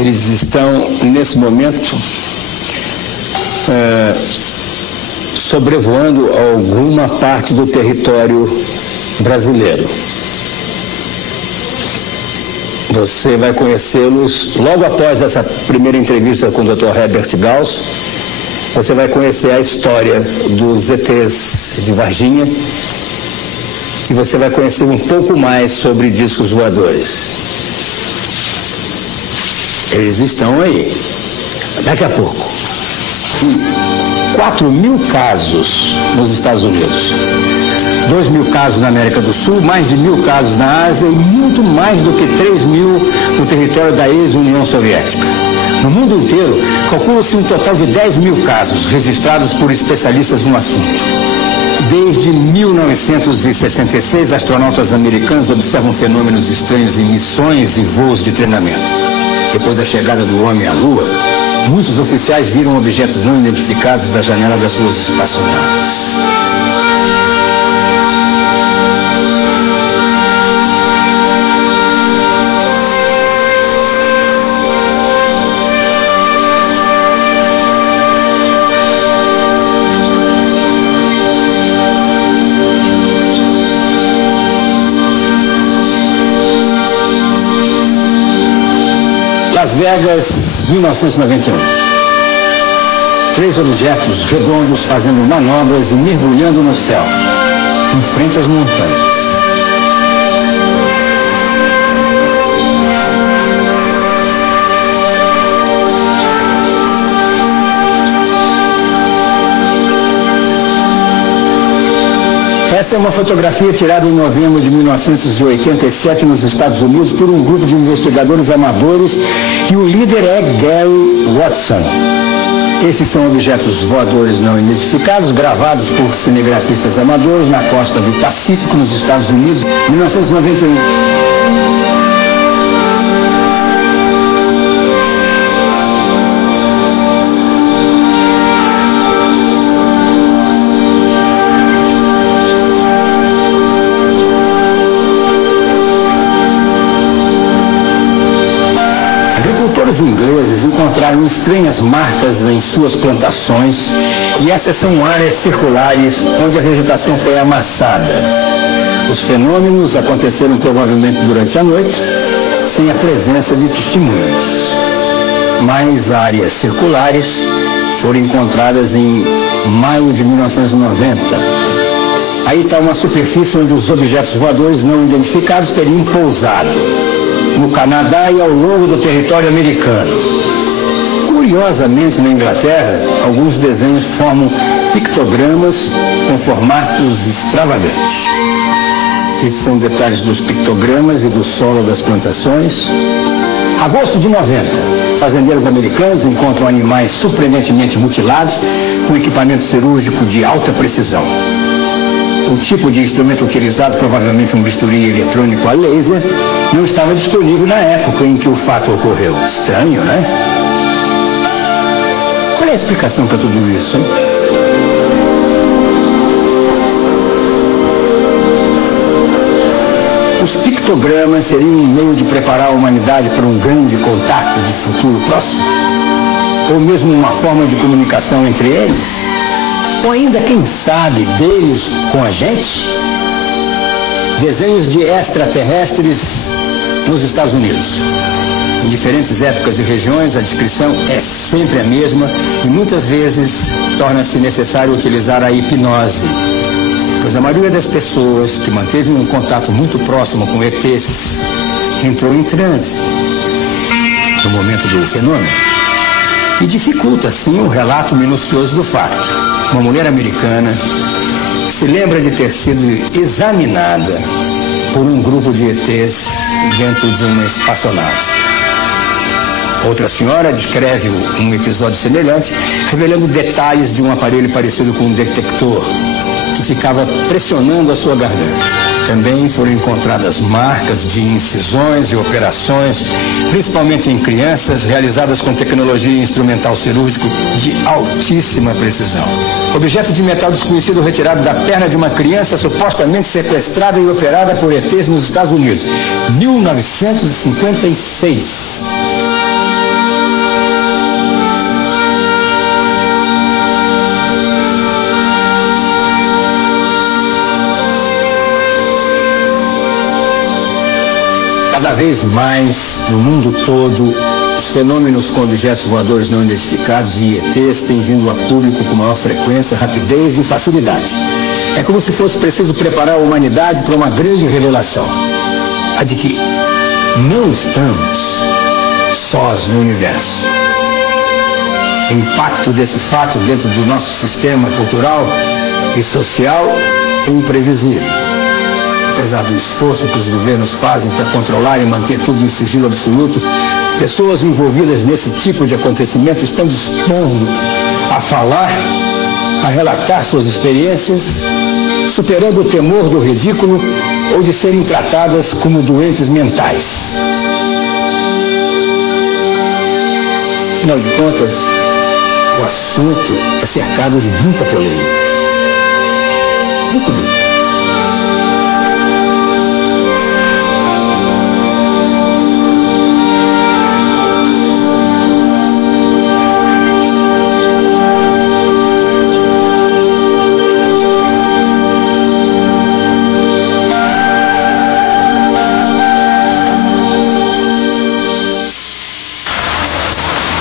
Eles estão, nesse momento, sobrevoando alguma parte do território brasileiro. Você vai conhecê-los logo após essa primeira entrevista com o Dr. Herbert Gauss. Você vai conhecer a história dos ETs de Varginha e você vai conhecer um pouco mais sobre discos voadores. Eles estão aí. Daqui a pouco. 4.000 casos nos Estados Unidos. 2.000 casos na América do Sul, mais de 1.000 casos na Ásia e muito mais do que 3.000 no território da ex-União Soviética. No mundo inteiro, calcula-se um total de 10.000 casos registrados por especialistas no assunto. Desde 1966, astronautas americanos observam fenômenos estranhos em missões e voos de treinamento. Depois da chegada do homem à Lua, muitos oficiais viram objetos não identificados da janela das suas espaçonaves. Las Vegas, 1991. 3 objetos redondos fazendo manobras e mergulhando no céu, em frente às montanhas. Essa é uma fotografia tirada em novembro de 1987 nos Estados Unidos por um grupo de investigadores amadores e o líder é Gary Watson. Esses são objetos voadores não identificados gravados por cinegrafistas amadores na costa do Pacífico, nos Estados Unidos, 1991. Agricultores ingleses encontraram estranhas marcas em suas plantações e essas são áreas circulares onde a vegetação foi amassada. Os fenômenos aconteceram provavelmente durante a noite, sem a presença de testemunhas. Mais áreas circulares foram encontradas em maio de 1990. Aí está uma superfície onde os objetos voadores não identificados teriam pousado, no Canadá e ao longo do território americano. Curiosamente, na Inglaterra, alguns desenhos formam pictogramas com formatos extravagantes. Esses são detalhes dos pictogramas e do solo das plantações. Agosto de 90, fazendeiros americanos encontram animais surpreendentemente mutilados com equipamento cirúrgico de alta precisão. O tipo de instrumento utilizado, provavelmente um bisturi eletrônico a laser, não estava disponível na época em que o fato ocorreu. Estranho, né? Qual é a explicação para tudo isso, hein? Os pictogramas seriam um meio de preparar a humanidade para um grande contato de futuro próximo? Ou mesmo uma forma de comunicação entre eles? Ou ainda, quem sabe, deles com a gente? Desenhos de extraterrestres nos Estados Unidos. Em diferentes épocas e regiões, a descrição é sempre a mesma e muitas vezes torna-se necessário utilizar a hipnose, pois a maioria das pessoas que manteve um contato muito próximo com ETs entrou em transe no momento do fenômeno e dificulta, assim, o relato minucioso do fato. Uma mulher americana se lembra de ter sido examinada por um grupo de ETs dentro de uma espaçonave. Outra senhora descreve um episódio semelhante, revelando detalhes de um aparelho parecido com um detector que ficava pressionando a sua garganta. Também foram encontradas marcas de incisões e operações, principalmente em crianças, realizadas com tecnologia instrumental cirúrgico de altíssima precisão. Objeto de metal desconhecido retirado da perna de uma criança supostamente sequestrada e operada por ETs nos Estados Unidos, 1956. Cada vez mais, no mundo todo, os fenômenos com objetos voadores não identificados e ETs têm vindo a público com maior frequência, rapidez e facilidade. É como se fosse preciso preparar a humanidade para uma grande revelação. A de que não estamos sós no universo. O impacto desse fato dentro do nosso sistema cultural e social é imprevisível. Apesar do esforço que os governos fazem para controlar e manter tudo em sigilo absoluto, pessoas envolvidas nesse tipo de acontecimento estão dispondo a falar, a relatar suas experiências, superando o temor do ridículo ou de serem tratadas como doentes mentais. Afinal de contas, o assunto é cercado de muita polêmica. Vem comigo.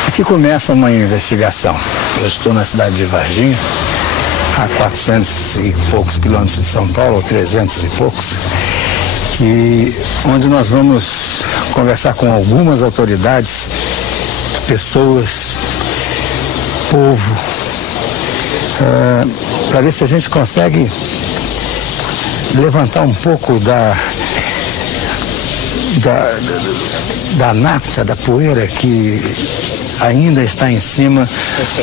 Aqui começa uma investigação. Eu estou na cidade de Varginha, a 400 e poucos quilômetros de São Paulo, ou 300 e poucos, e onde nós vamos conversar com algumas autoridades, pessoas, povo, para ver se a gente consegue levantar um pouco da nata, da poeira que ainda está em cima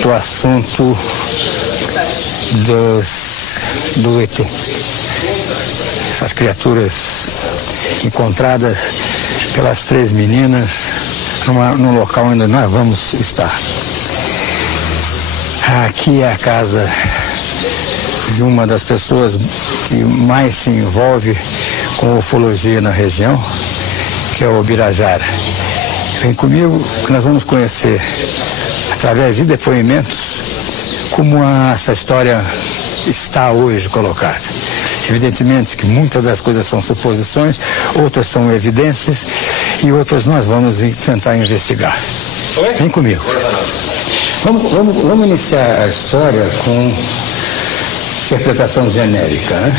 do assunto do ET. Essas criaturas encontradas pelas 3 meninas num local onde nós vamos estar. Aqui é a casa de uma das pessoas que mais se envolve com ufologia na região, que é o Ubirajara. Vem comigo que nós vamos conhecer, através de depoimentos, como essa história está hoje colocada. Evidentemente que muitas das coisas são suposições, outras são evidências e outras nós vamos tentar investigar. Vem comigo. Vamos iniciar a história com interpretação genérica, né?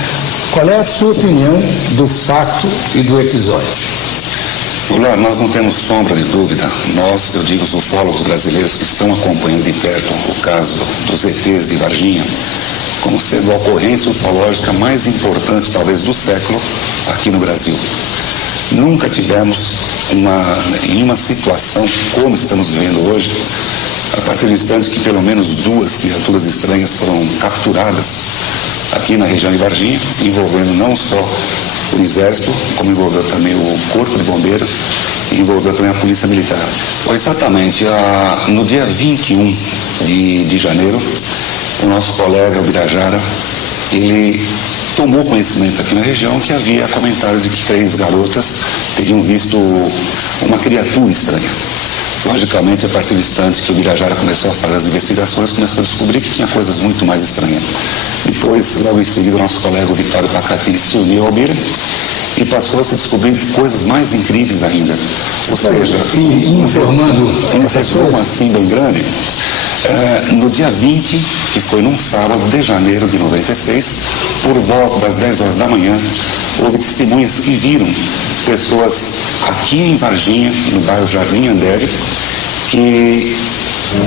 Qual é a sua opinião do fato e do episódio? Olá, nós não temos sombra de dúvida, nós, eu digo os ufólogos brasileiros que estão acompanhando de perto o caso dos ETs de Varginha, como sendo a ocorrência ufológica mais importante, talvez, do século aqui no Brasil. Nunca tivemos em uma situação como estamos vivendo hoje, a partir do instante que pelo menos 2 criaturas estranhas foram capturadas aqui na região de Varginha, envolvendo não só o Exército, como envolveu também o Corpo de Bombeiros e envolveu também a Polícia Militar. Exatamente, no dia 21 de janeiro, o nosso colega Ubirajara, ele tomou conhecimento aqui na região que havia comentários de que 3 garotas teriam visto uma criatura estranha. Logicamente, a partir do instante que o Ubirajara começou a fazer as investigações, começou a descobrir que tinha coisas muito mais estranhas. Depois, logo em seguida, o nosso colega Vitório Pacatini se uniu ao Bira e passou a se descobrir coisas mais incríveis ainda. Ou seja, informando essas coisas assim bem grande. No dia 20, que foi num sábado de janeiro de 96, por volta das 10 horas da manhã, houve testemunhas que viram pessoas aqui em Varginha, no bairro Jardim Andere, que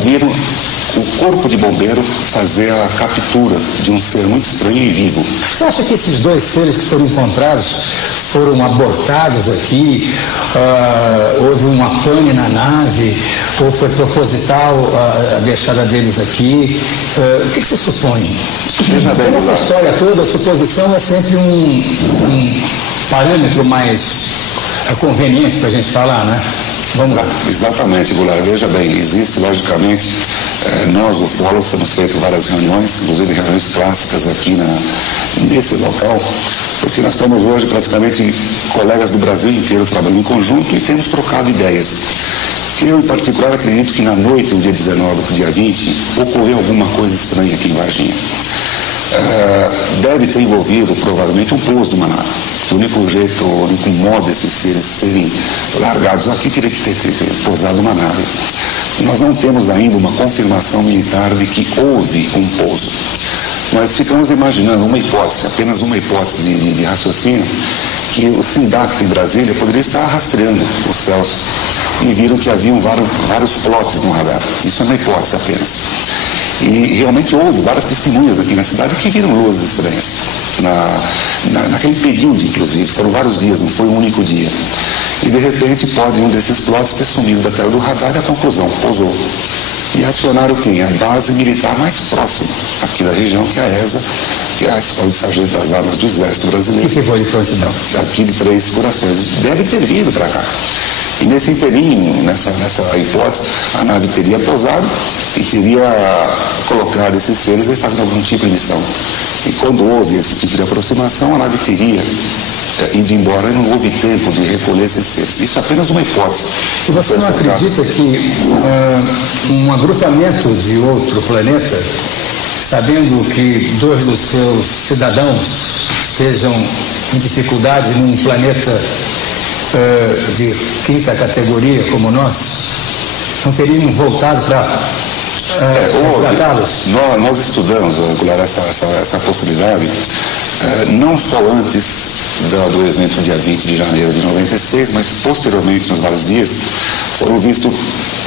viram o Corpo de Bombeiro fazer a captura de um ser muito estranho e vivo. Você acha que esses 2 seres que foram encontrados foram abortados aqui? Houve uma pane na nave? Ou foi proposital a deixada deles aqui? O que você supõe? Nessa história toda, a suposição é sempre um parâmetro mais conveniente para a gente falar, né? Vamos lá. Exatamente, Goulart. Veja bem, existe logicamente, nós ufólogos temos feito várias reuniões, inclusive reuniões clássicas aqui nesse local, porque nós estamos hoje praticamente colegas do Brasil inteiro trabalhando em conjunto e temos trocado ideias. Eu, em particular, acredito que na noite do dia 19 para o dia 20, ocorreu alguma coisa estranha aqui em Varginha. deve ter envolvido provavelmente um pouso de uma nave. O único jeito, o único modo desses seres serem largados aqui teria que ter pousado uma nave. Nós não temos ainda uma confirmação militar de que houve um pouso. Nós ficamos imaginando uma hipótese, apenas uma hipótese de raciocínio, que o SINDAC em Brasília poderia estar rastreando os céus e viram que haviam vários plots no radar. Isso é uma hipótese apenas. E realmente houve várias testemunhas aqui na cidade que viram luzes estranhas. Naquele período, inclusive, foram vários dias, não foi um único dia. E de repente pode um desses plots ter sumido da tela do radar e a conclusão, pousou. E acionaram quem? A base militar mais próxima aqui da região, que é a ESA, que é a Escola de Sargento das Armas do Exército Brasileiro. Que ficou de prontidão. Aqui de Três Corações. Deve ter vindo para cá. E nesse inteirinho, nessa hipótese, a nave teria pousado e teria colocado esses seres e fazendo algum tipo de missão. E quando houve esse tipo de aproximação, a nave teria ido embora e não houve tempo de recolher esses seres. Isso é apenas uma hipótese. E você não acredita que um agrupamento de outro planeta, sabendo que 2 dos seus cidadãos estejam em dificuldade num planeta de 5ª categoria como nós, não teriam voltado para resgatá-los? Nós estudamos, Goulart, essa possibilidade, não só antes do evento dia 20 de janeiro de 96, mas posteriormente, nos vários dias, foram vistos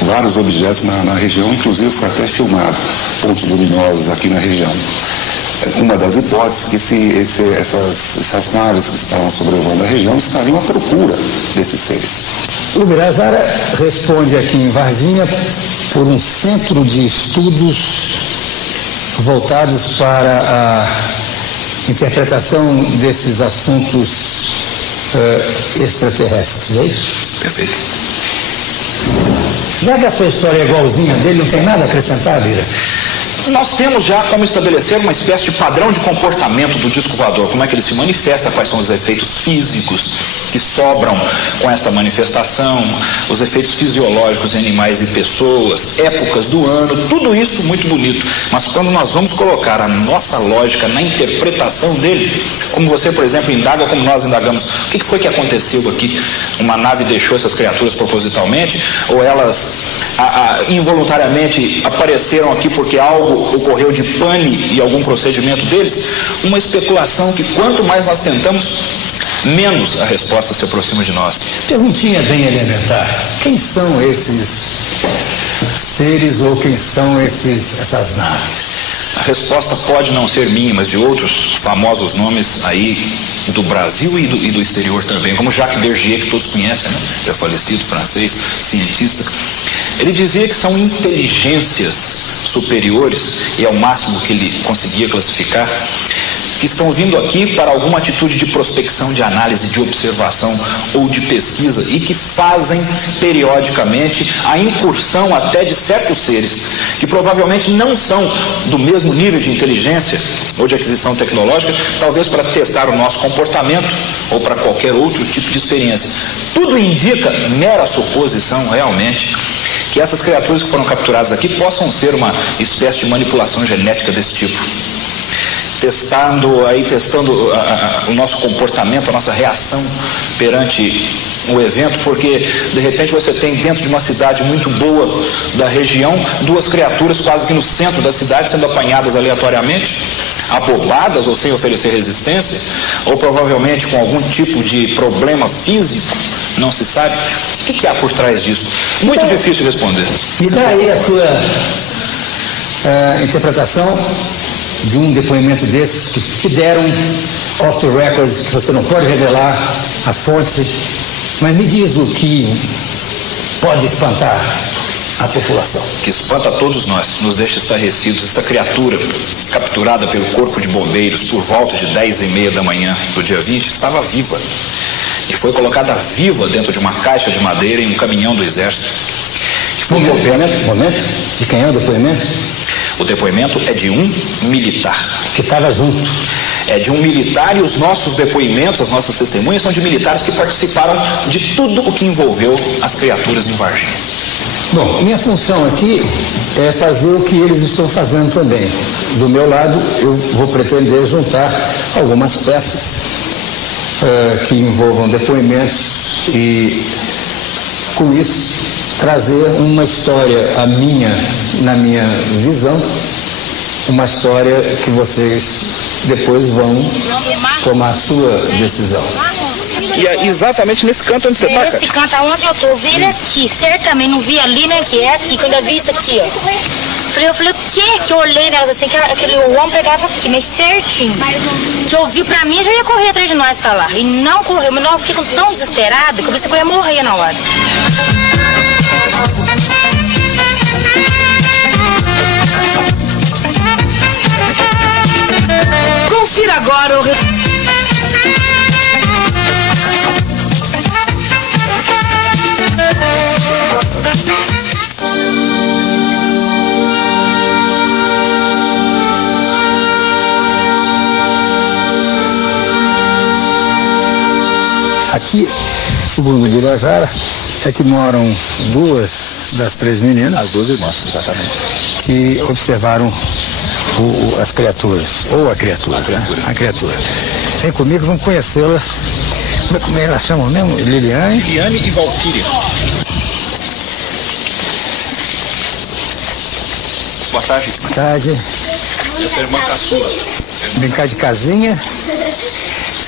vários objetos na região, inclusive foi até filmado pontos luminosos aqui na região. Uma das hipóteses que essas naves que estavam sobrevoando a região estariam à procura desses seres. O Ubirajara responde aqui em Varginha por um centro de estudos voltados para a interpretação desses assuntos extraterrestres, é isso? Perfeito. Já que a sua história é igualzinha dele, não tem nada a acrescentar, Bira? Nós temos já como estabelecer uma espécie de padrão de comportamento do disco voador, como é que ele se manifesta, quais são os efeitos físicos que sobram com esta manifestação, os efeitos fisiológicos em animais e pessoas, épocas do ano, tudo isso muito bonito. Mas quando nós vamos colocar a nossa lógica na interpretação dele, como você, por exemplo, indaga, como nós indagamos, o que foi que aconteceu aqui? Uma nave deixou essas criaturas propositalmente, ou elas involuntariamente apareceram aqui porque algo ocorreu de pane e algum procedimento deles? Uma especulação que quanto mais nós tentamos, menos a resposta se aproxima de nós. Perguntinha bem elementar. Quem são esses seres ou quem são essas naves? A resposta pode não ser minha, mas de outros famosos nomes aí do Brasil e do exterior também, como Jacques Bergier, que todos conhecem, né? Já falecido, francês, cientista. Ele dizia que são inteligências superiores, e é o máximo que ele conseguia classificar, que estão vindo aqui para alguma atitude de prospecção, de análise, de observação ou de pesquisa, e que fazem periodicamente a incursão até de certos seres que provavelmente não são do mesmo nível de inteligência ou de aquisição tecnológica, talvez para testar o nosso comportamento ou para qualquer outro tipo de experiência. Tudo indica, mera suposição realmente, que essas criaturas que foram capturadas aqui possam ser uma espécie de manipulação genética desse tipo. Testando o nosso comportamento, a nossa reação perante o evento, porque de repente você tem dentro de uma cidade muito boa da região, 2 criaturas quase que no centro da cidade sendo apanhadas aleatoriamente, abobadas ou sem oferecer resistência, ou provavelmente com algum tipo de problema físico, não se sabe. O que há por trás disso? Muito difícil responder. Me dá aí a sua interpretação de um depoimento desses que te deram off the record, que você não pode revelar a fonte, mas me diz o que pode espantar a população. Que espanta a todos nós, nos deixa estarrecidos. Esta criatura, capturada pelo corpo de bombeiros por volta de 10h30 da manhã do dia 20, estava viva. E foi colocada viva dentro de uma caixa de madeira em um caminhão do exército. Momento? De quem é o depoimento? O depoimento é de um militar. Que estava junto. É de um militar, e os nossos depoimentos, as nossas testemunhas são de militares que participaram de tudo o que envolveu as criaturas em Varginha. Bom, minha função aqui é fazer o que eles estão fazendo também. Do meu lado, eu vou pretender juntar algumas peças que envolvam depoimentos e, com isso, trazer uma história, na minha visão, uma história que vocês depois vão tomar a sua decisão. E é exatamente nesse canto onde você tá, cara? Esse canto aonde eu tô, vi ele aqui, certamente, não vi ali, né, que é aqui, quando eu vi isso aqui, ó. Eu falei, o que? Que eu olhei nelas assim, que o homem pegava aqui, mas certinho. Que eu vi pra mim, já ia correr atrás de nós pra lá. E não correu, mas eu fiquei tão desesperada que eu pensei que eu ia morrer na hora. Confira agora o... Aqui, segundo o Birajara, é que moram 2 das 3 meninas. As 2 irmãs, exatamente. Que observaram as criaturas, ou a criatura. A criatura. Vem comigo, vamos conhecê-las. Como elas chamam mesmo? Liliane? Liliane e Valquíria. Boa tarde. Boa tarde. Essa é a irmã caçula. Brincar de casinha.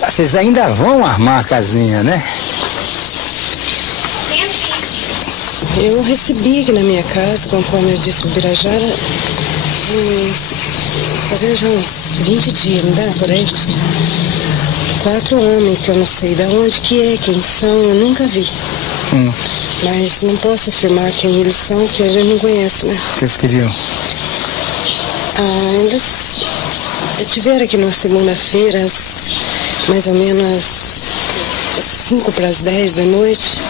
Vocês ainda vão armar a casinha, né? Eu recebi aqui na minha casa, conforme eu disse pro Birajara, fazia já uns 20 dias, não dá por aí? 4 homens que eu não sei de onde que é, quem são, eu nunca vi. Mas não posso afirmar quem eles são, porque a gente não conhece, né? O que eles queriam? Eles estiveram aqui numa segunda-feira, mais ou menos 5 para as 10 da noite,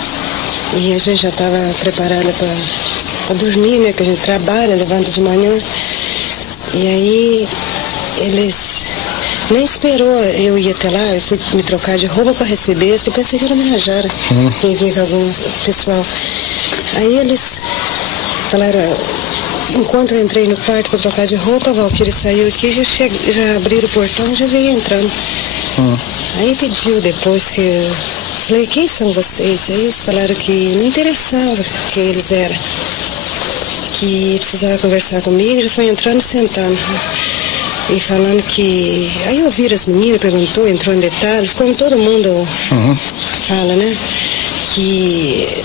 e a gente já estava preparada para dormir, né? Que a gente trabalha, levanta de manhã. E aí eles nem esperou eu ir até lá, eu fui me trocar de roupa para receber eles, que eu pensei que era Birajara, quem vinha com algum pessoal. Aí eles falaram, enquanto eu entrei no quarto para trocar de roupa, a Valquíria saiu aqui, já abriram o portão, já veio entrando. Aí pediu depois que eu falei, quem são vocês? Aí eles falaram que não interessava quem eles eram, que precisava conversar comigo, já foi entrando e sentando. E falando que... Aí ouviram as meninas, perguntou, entrou em detalhes, como todo mundo fala, né? Que...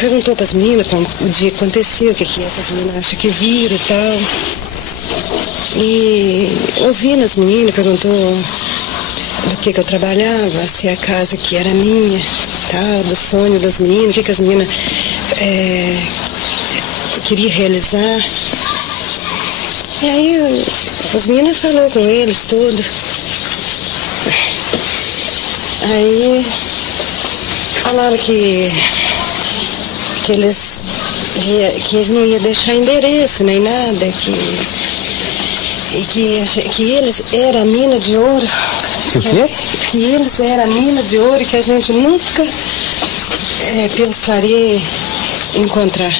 Perguntou para as meninas como o dia que acontecia, o que é que as meninas acham que viram e tal. E ouvindo as meninas, perguntou do que eu trabalhava, se a casa que era minha, tal, do sonho das meninas, o que as meninas queriam realizar. E aí as meninas falaram com eles tudo. Aí falaram que eles não iam deixar endereço nem nada, que eles eram a mina de ouro. O quê? Que eles eram a mina de ouro que a gente nunca pensaria em encontrar.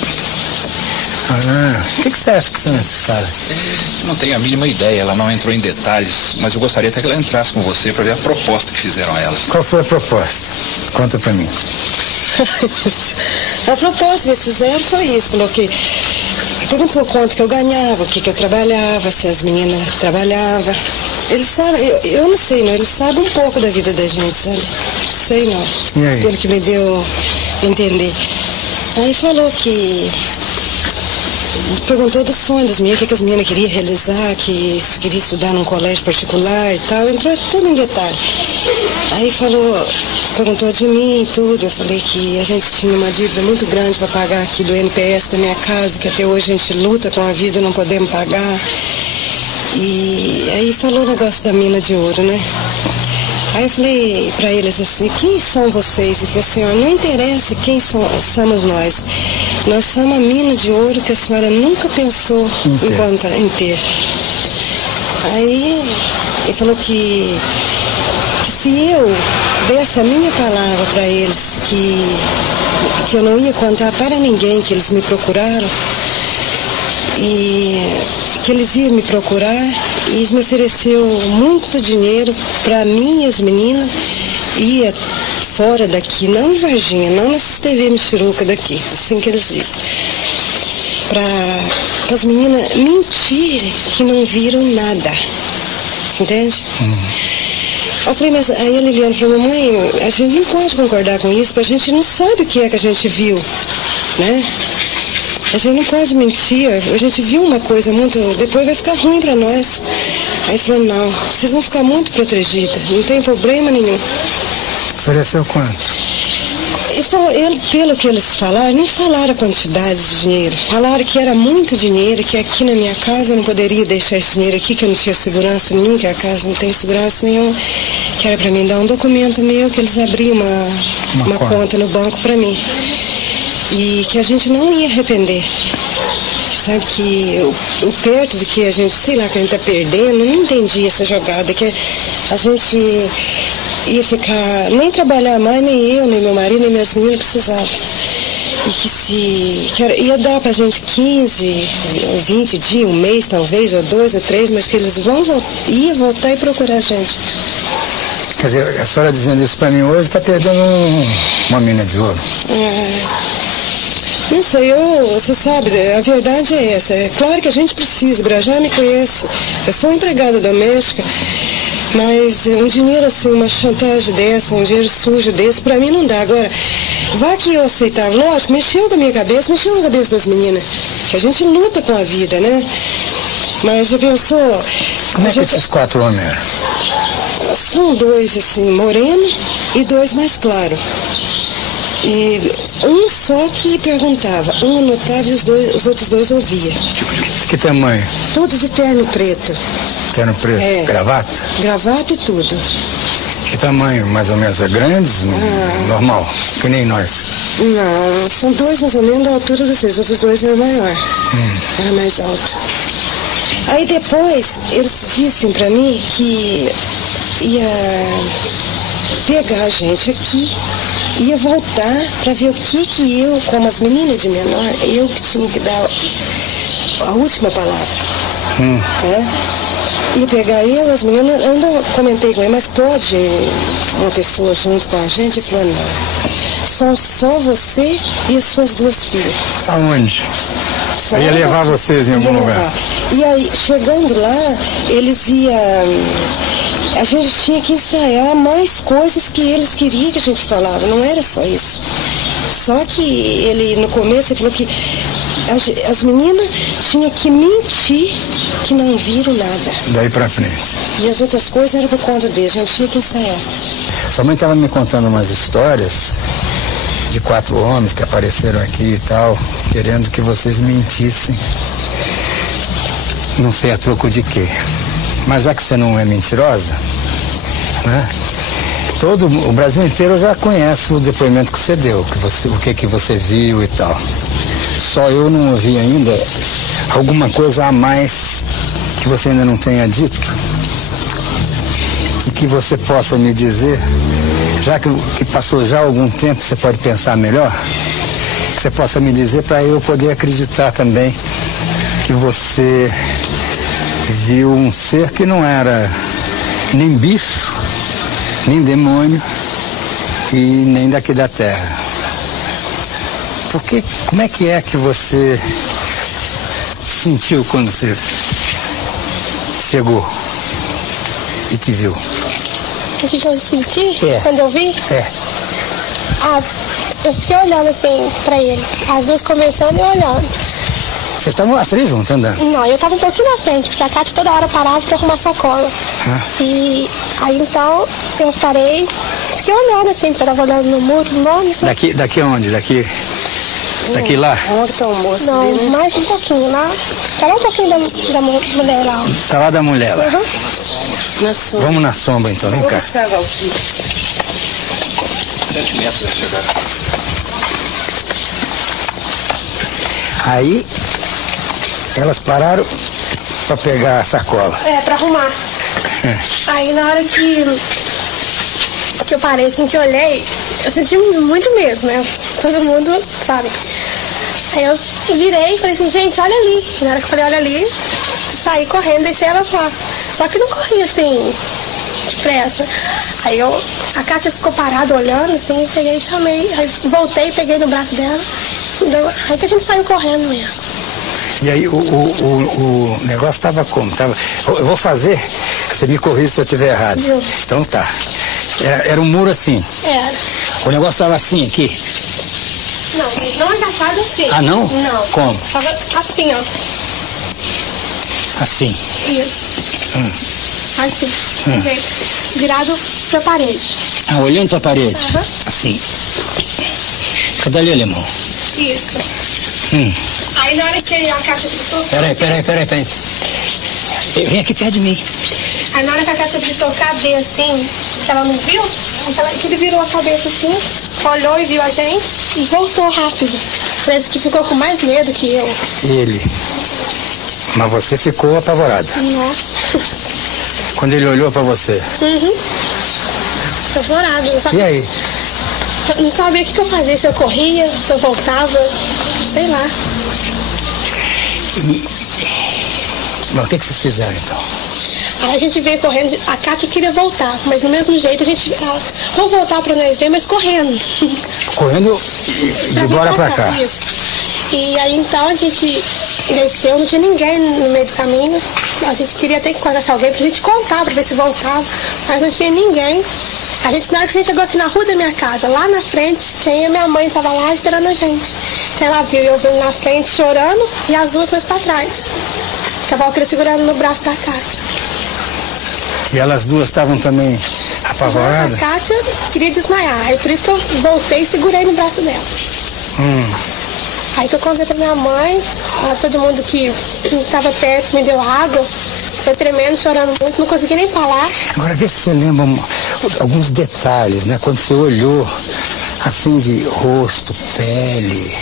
O que você acha que são esses caras? Não tenho a mínima ideia, ela não entrou em detalhes, mas eu gostaria até que ela entrasse com você para ver a proposta que fizeram a elas. Qual foi a proposta? Conta pra mim. A proposta que eles fizeram foi isso, falou que perguntou quanto que eu ganhava, o que eu trabalhava, se as meninas trabalhavam. Eles sabem, eu não sei não, eles sabem um pouco da vida da gente, sabe? Não sei não. E aí? Pelo que me deu a entender. Aí falou que... Perguntou do sonho das meninas, o que as meninas queriam realizar, que queria estudar num colégio particular e tal, entrou tudo em detalhe. Aí perguntou de mim e tudo, eu falei que a gente tinha uma dívida muito grande para pagar aqui do NPS da minha casa, que até hoje a gente luta com a vida e não podemos pagar. E aí falou o negócio da mina de ouro, né? Aí eu falei para eles assim, quem são vocês? E falou assim, ó, não interessa quem somos nós. Nós somos a mina de ouro que a senhora nunca pensou em ter. Aí ele falou que se eu desse a minha palavra para eles, que eu não ia contar para ninguém que eles me procuraram, e que eles iam me procurar, e eles me ofereceu muito dinheiro para mim e as meninas, ia fora daqui, não em Varginha, não nessas TV Michuruca daqui, assim que eles dizem, para as meninas mentirem que não viram nada, entende? Eu falei, mas aí a Liliana falou, mamãe, a gente não pode concordar com isso, porque a gente não sabe o que é que a gente viu, né? A gente não pode mentir, a gente viu uma coisa muito, depois vai ficar ruim para nós. Aí falou, não, vocês vão ficar muito protegidas, não tem problema nenhum. Ofereceu quanto? Ele, pelo que eles falaram, nem falaram a quantidade de dinheiro. Falaram que era muito dinheiro, que aqui na minha casa eu não poderia deixar esse dinheiro aqui, que eu não tinha segurança nenhuma, que a casa não tem segurança nenhuma. Que era para mim dar um documento meu, que eles abriam uma conta no banco para mim. E que a gente não ia arrepender. Sabe que o perto do que a gente, sei lá, que a gente tá perdendo, não entendi essa jogada, que a gente ia ficar, nem trabalhar mais, nem eu, nem meu marido, nem minhas meninas precisavam. E que ia dar pra gente 15, 20 dias, um mês talvez, ou 2 ou 3, mas que eles ia voltar e procurar a gente. Quer dizer, a senhora dizendo isso pra mim hoje, está perdendo uma mina de ouro. Não sei, você sabe, a verdade é essa. É claro que a gente precisa, o Brajá me conhece. Eu sou empregada doméstica, mas um dinheiro assim, uma chantagem dessa, um dinheiro sujo desse, pra mim não dá. Agora, vá que eu aceitava, lógico, mexeu com a minha cabeça, mexeu com a cabeça das meninas, que a gente luta com a vida, né? Mas já pensou... Como é que esses 4 homens eram? São 2, assim, moreno e 2 mais claro. E um só que perguntava, um anotava e os outros 2 ouvia. Que tamanho? Tudo de terno preto. Terno preto? É. Gravata? Gravata e tudo. Que tamanho? Mais ou menos é grandes? Normal? Que nem nós? Não, são 2 mais ou menos da altura dos 6, os outros 2 eram maior. Era mais alto. Aí depois eles disseram pra mim que ia pegar a gente aqui, ia voltar para ver o que eu, como as meninas de menor, eu que tinha que dar a última palavra. Ia pegar eu, as meninas, eu ainda comentei com ele, mas pode uma pessoa junto com a gente? Ele falou, não. São só você e as suas 2 filhas. Aonde? Eu ia levar vocês em algum lugar. E aí, chegando lá, eles iam... A gente tinha que ensaiar mais coisas que eles queriam que a gente falava, não era só isso. Só que ele, no começo, ele falou que as meninas tinham que mentir que não viram nada. Daí pra frente. E as outras coisas eram por conta deles, a gente tinha que ensaiar. Sua mãe estava me contando umas histórias de 4 homens que apareceram aqui e tal, querendo que vocês mentissem. Não sei a troco de quê. Mas já que você não é mentirosa, né? O Brasil inteiro já conhece o depoimento que você deu, o que você viu e tal. Só eu não ouvi ainda alguma coisa a mais que você ainda não tenha dito e que você possa me dizer, já que passou já algum tempo, você pode pensar melhor, que você possa me dizer para eu poder acreditar também que você viu um ser que não era nem bicho, nem demônio e nem daqui da terra. Porque como é que você sentiu quando você chegou e te viu? O que eu senti quando eu vi? Eu fiquei olhando assim pra ele, as 2 conversando e eu olhando. Vocês estavam as 3 juntas andando? Não, eu tava um pouquinho na frente, porque a Cátia toda hora parava pra arrumar sacola. E aí então eu parei, fiquei olhando assim, porque eu tava olhando no muro, nomes, né? Daqui aonde? Daqui lá? Onde tá o moço? Não, ali, né? mais um pouquinho lá. Tá lá um pouquinho da mulher lá. Tá lá da mulher lá. Na sombra. Vamos na sombra então, vem cá. Vamos cavar aqui. 7 metros vai chegar. Aí elas pararam para pegar a sacola. Pra arrumar. Aí na hora que que eu parei, assim, que eu olhei, eu senti muito medo, né? Todo mundo sabe. Aí eu virei e falei assim, gente, olha ali. E na hora que eu falei, olha ali, saí correndo, deixei elas lá. Só que não corri, assim, depressa. Aí a Kátia ficou parada olhando, assim, eu peguei e chamei. Aí voltei, peguei no braço dela. Aí que a gente saiu correndo mesmo. E aí o negócio estava como? Eu vou fazer, você me corrige se eu estiver errado. Então tá. Era um muro assim. Era. O negócio estava assim aqui. Não agachado assim. Ah, não? Não. Como? Tava assim, ó. Assim? Isso. Assim. Virado pra parede. Ah, olhando pra parede? Assim. Cadê ali, alemão? Isso. Aí na hora que a Kátia gritou... Peraí. Vem aqui perto de mim. Aí na hora que a Kátia gritou, cadê, assim, que ela não viu, ele virou a cabeça assim, olhou e viu a gente e voltou rápido. Parece que ficou com mais medo que eu. Ele. Mas você ficou apavorada. Nossa. Quando ele olhou pra você? Apavorada. E aí? Eu não sabia o que eu fazia, se eu corria, se eu voltava, sei lá. Mas o que vocês fizeram então? Aí a gente veio correndo, a Kátia queria voltar, mas do mesmo jeito a gente, vou voltar pra nós ver, mas correndo. Correndo de bora pra cá. Isso. E aí então a gente desceu, não tinha ninguém no meio do caminho. A gente queria ter que encontrar alguém pra gente contar, pra ver se voltava, mas não tinha ninguém. Na hora que a gente chegou aqui na rua da minha casa, lá na frente, quem e minha mãe tava lá esperando a gente. Então ela viu eu vindo na frente chorando e as duas mais pra trás. Que a Valquíria segurando no braço da Kátia. E elas duas estavam também apavoradas? A Kátia queria desmaiar, aí por isso que eu voltei e segurei no braço dela. Aí que eu contei pra minha mãe, todo mundo que estava perto me deu água, eu tremendo, chorando muito, não consegui nem falar. Agora vê se você lembra alguns detalhes, né? Quando você olhou, assim, de rosto, pele,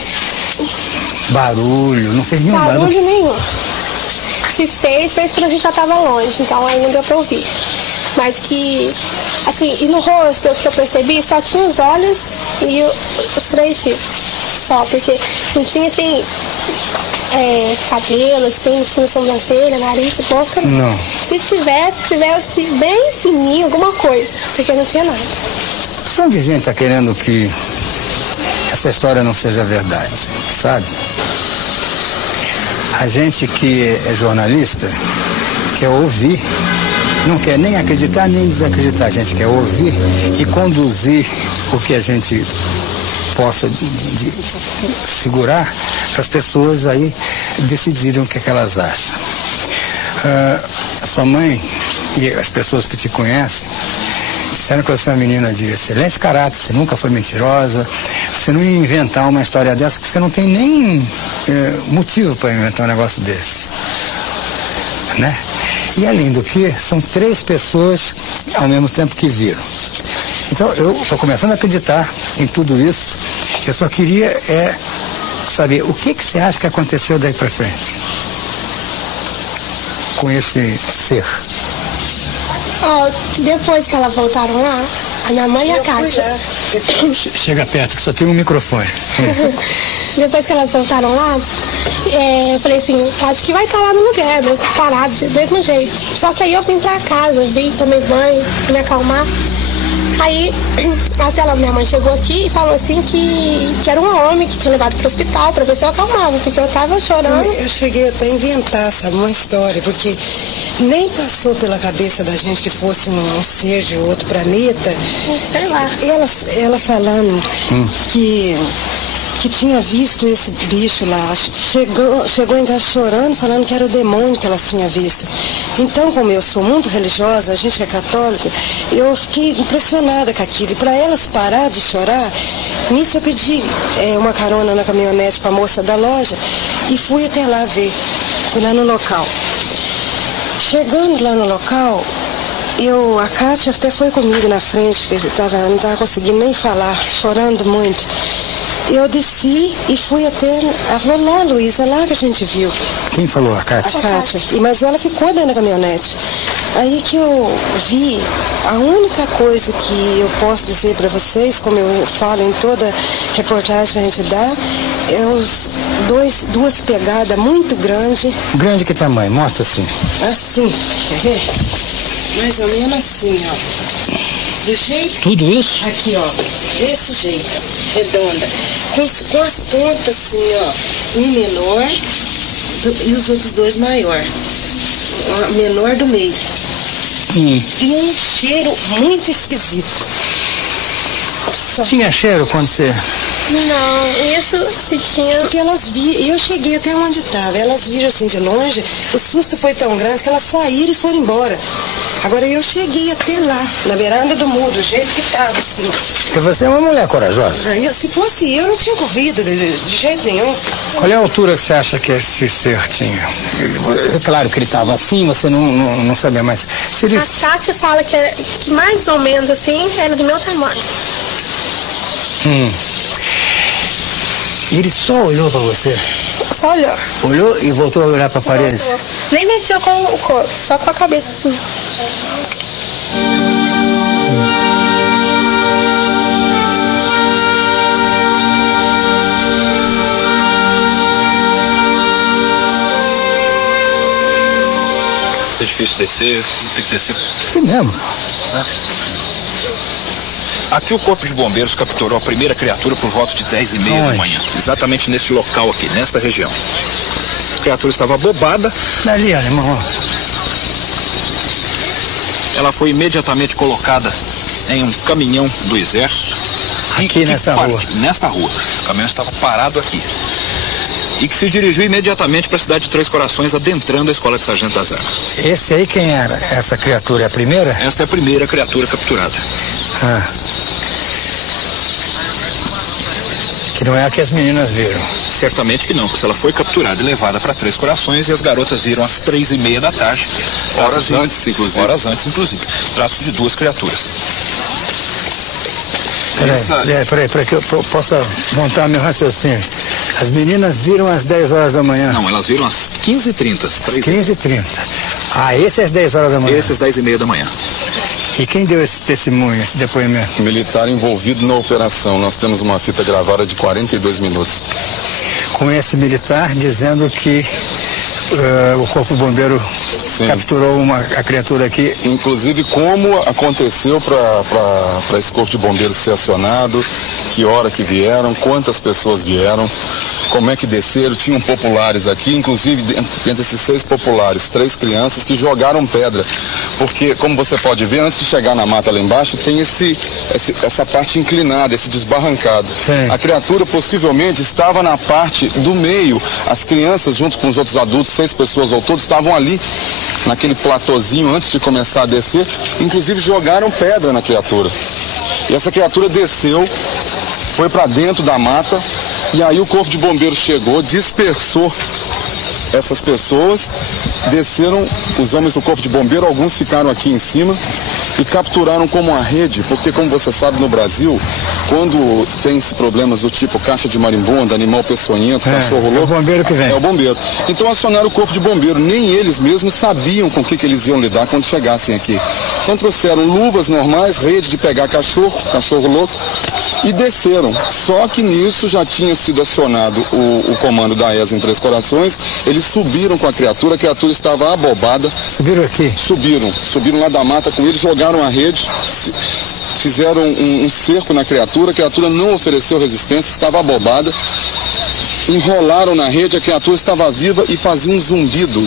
barulho, não fez nenhum barulho? Barulho nenhum. Se fez quando a gente já estava longe, então aí não deu pra ouvir. Mas que, assim, e no rosto, o que eu percebi, só tinha os olhos e os 3 chifres. Só, porque não tinha quem cabelo, assim, tinha sobrancelha, nariz, boca. Não. Se tivesse bem fininho, alguma coisa, porque não tinha nada. São de gente tá querendo que essa história não seja verdade, sabe? A gente que é jornalista quer ouvir, não quer nem acreditar nem desacreditar, a gente quer ouvir e conduzir o que a gente possa segurar para as pessoas aí decidirem o que é que elas acham. A sua mãe e as pessoas que te conhecem disseram que você é uma menina de excelente caráter, você nunca foi mentirosa, você não ia inventar uma história dessa, porque você não tem nem motivo para inventar um negócio desse, né? E além do que, são 3 pessoas ao mesmo tempo que viram. Então eu estou começando a acreditar em tudo isso. Eu só queria saber o que você acha que aconteceu daí para frente com esse ser. Depois que elas voltaram lá, a minha mãe e a Kátia. Chega perto, que só tem um microfone. Depois que elas voltaram lá, eu falei assim, acho que vai estar lá no lugar, mesmo parado, do mesmo jeito. Só que aí eu vim pra casa, vim, tomei banho, me acalmar. Aí, até minha mãe chegou aqui e falou assim que era um homem que tinha levado pro hospital pra ver se eu acalmava, porque eu tava chorando. Eu cheguei até a inventar, sabe, uma história, porque nem passou pela cabeça da gente que fosse um ser de outro planeta. Sei lá. Ela falando que tinha visto esse bicho lá, chegou em casa chorando, falando que era o demônio que elas tinham visto. Então, como eu sou muito religiosa, a gente que é católica, eu fiquei impressionada com aquilo. E para elas parar de chorar, nisso eu pedi uma carona na caminhonete para a moça da loja e fui até lá ver, fui lá no local. Chegando lá no local, a Kátia até foi comigo na frente, que não estava conseguindo nem falar, chorando muito. Eu desci e fui até... Ela falou, lá, Luísa, lá que a gente viu. Quem falou? A Kátia? A Kátia. Mas ela ficou dentro da caminhonete. Aí que eu vi, a única coisa que eu posso dizer para vocês, como eu falo em toda reportagem que a gente dá, é duas pegadas muito grandes. Grande que tamanho? Mostra assim. Assim, quer ver? Mais ou menos assim, ó. Do jeito... Tudo isso? Aqui, ó. Desse jeito, redonda. Com as pontas assim, ó. Um menor e os outros dois maior. O menor do meio. E um cheiro muito esquisito. Só. Tinha cheiro quando você... Não, isso se tinha... Porque elas viram, eu cheguei até onde estava, elas viram assim de longe, o susto foi tão grande que elas saíram e foram embora. Agora eu cheguei até lá, na beirada do muro, do jeito que estava, assim. Porque você é uma mulher corajosa. Se fosse eu, não tinha corrido de jeito nenhum. Qual é a altura que você acha que esse ser tinha? É claro que ele estava assim, você não sabia, mas... Se ele... A Tati fala que mais ou menos assim, era do meu tamanho. Ele só olhou pra você? Só olhou. Olhou e voltou a olhar pra parede? Nem mexeu com o corpo, só com a cabeça assim. É difícil descer, tem que descer. Que mesmo? Aqui o Corpo de Bombeiros capturou a primeira criatura por volta de 10h30 da manhã. Exatamente nesse local aqui, nesta região. A criatura estava abobada. Ali, irmão. Ela foi imediatamente colocada em um caminhão do Exército. Aqui nessa rua? Nesta rua. O caminhão estava parado aqui. E que se dirigiu imediatamente para a cidade de Três Corações, adentrando a Escola de Sargento das Armas. Esse aí quem era? Essa criatura é a primeira? Esta é a primeira criatura capturada. Que não é a que as meninas viram. Certamente que não, porque ela foi capturada e levada para Três Corações e as garotas viram às 3h30 da tarde. Horas antes, inclusive. Horas antes, inclusive. Trata-se de duas criaturas. Peraí, que eu possa montar meu raciocínio. As meninas viram às 10 horas da manhã. Não, elas viram às 15h30. 15h30. Esse é às 10 horas da manhã? Esse às 10h30 da manhã. E quem deu esse testemunho, esse depoimento? Militar envolvido na operação. Nós temos uma fita gravada de 42 minutos. Com esse militar dizendo que o Corpo Bombeiro capturou a criatura aqui. Inclusive como aconteceu para esse Corpo de Bombeiros ser acionado, que hora que vieram, quantas pessoas vieram, como é que desceram. Tinham populares aqui, inclusive entre esses 6 populares, 3 crianças que jogaram pedra. Porque, como você pode ver, antes de chegar na mata lá embaixo, tem essa parte inclinada, esse desbarrancado. Sim. A criatura possivelmente estava na parte do meio. As crianças, junto com os outros adultos, 6 pessoas ao todo, estavam ali, naquele platôzinho, antes de começar a descer. Inclusive jogaram pedra na criatura. E essa criatura desceu, foi para dentro da mata, e aí o Corpo de Bombeiros chegou, dispersou essas pessoas, desceram os homens do Corpo de Bombeiro, alguns ficaram aqui em cima e capturaram como uma rede, porque como você sabe no Brasil, quando tem problemas do tipo caixa de marimbondo, animal peçonhento, cachorro louco, é o bombeiro que vem. É o bombeiro. Então acionaram o Corpo de Bombeiro, nem eles mesmos sabiam com o que eles iam lidar quando chegassem aqui. Então trouxeram luvas normais, rede de pegar cachorro louco, e desceram. Só que nisso já tinha sido acionado o comando da ESA em Três Corações. Eles subiram com a criatura estava abobada. Subiram aqui? Subiram lá da mata com ele, jogaram a rede, fizeram um cerco na criatura, a criatura não ofereceu resistência, estava abobada. Enrolaram na rede, a criatura estava viva e fazia um zumbido.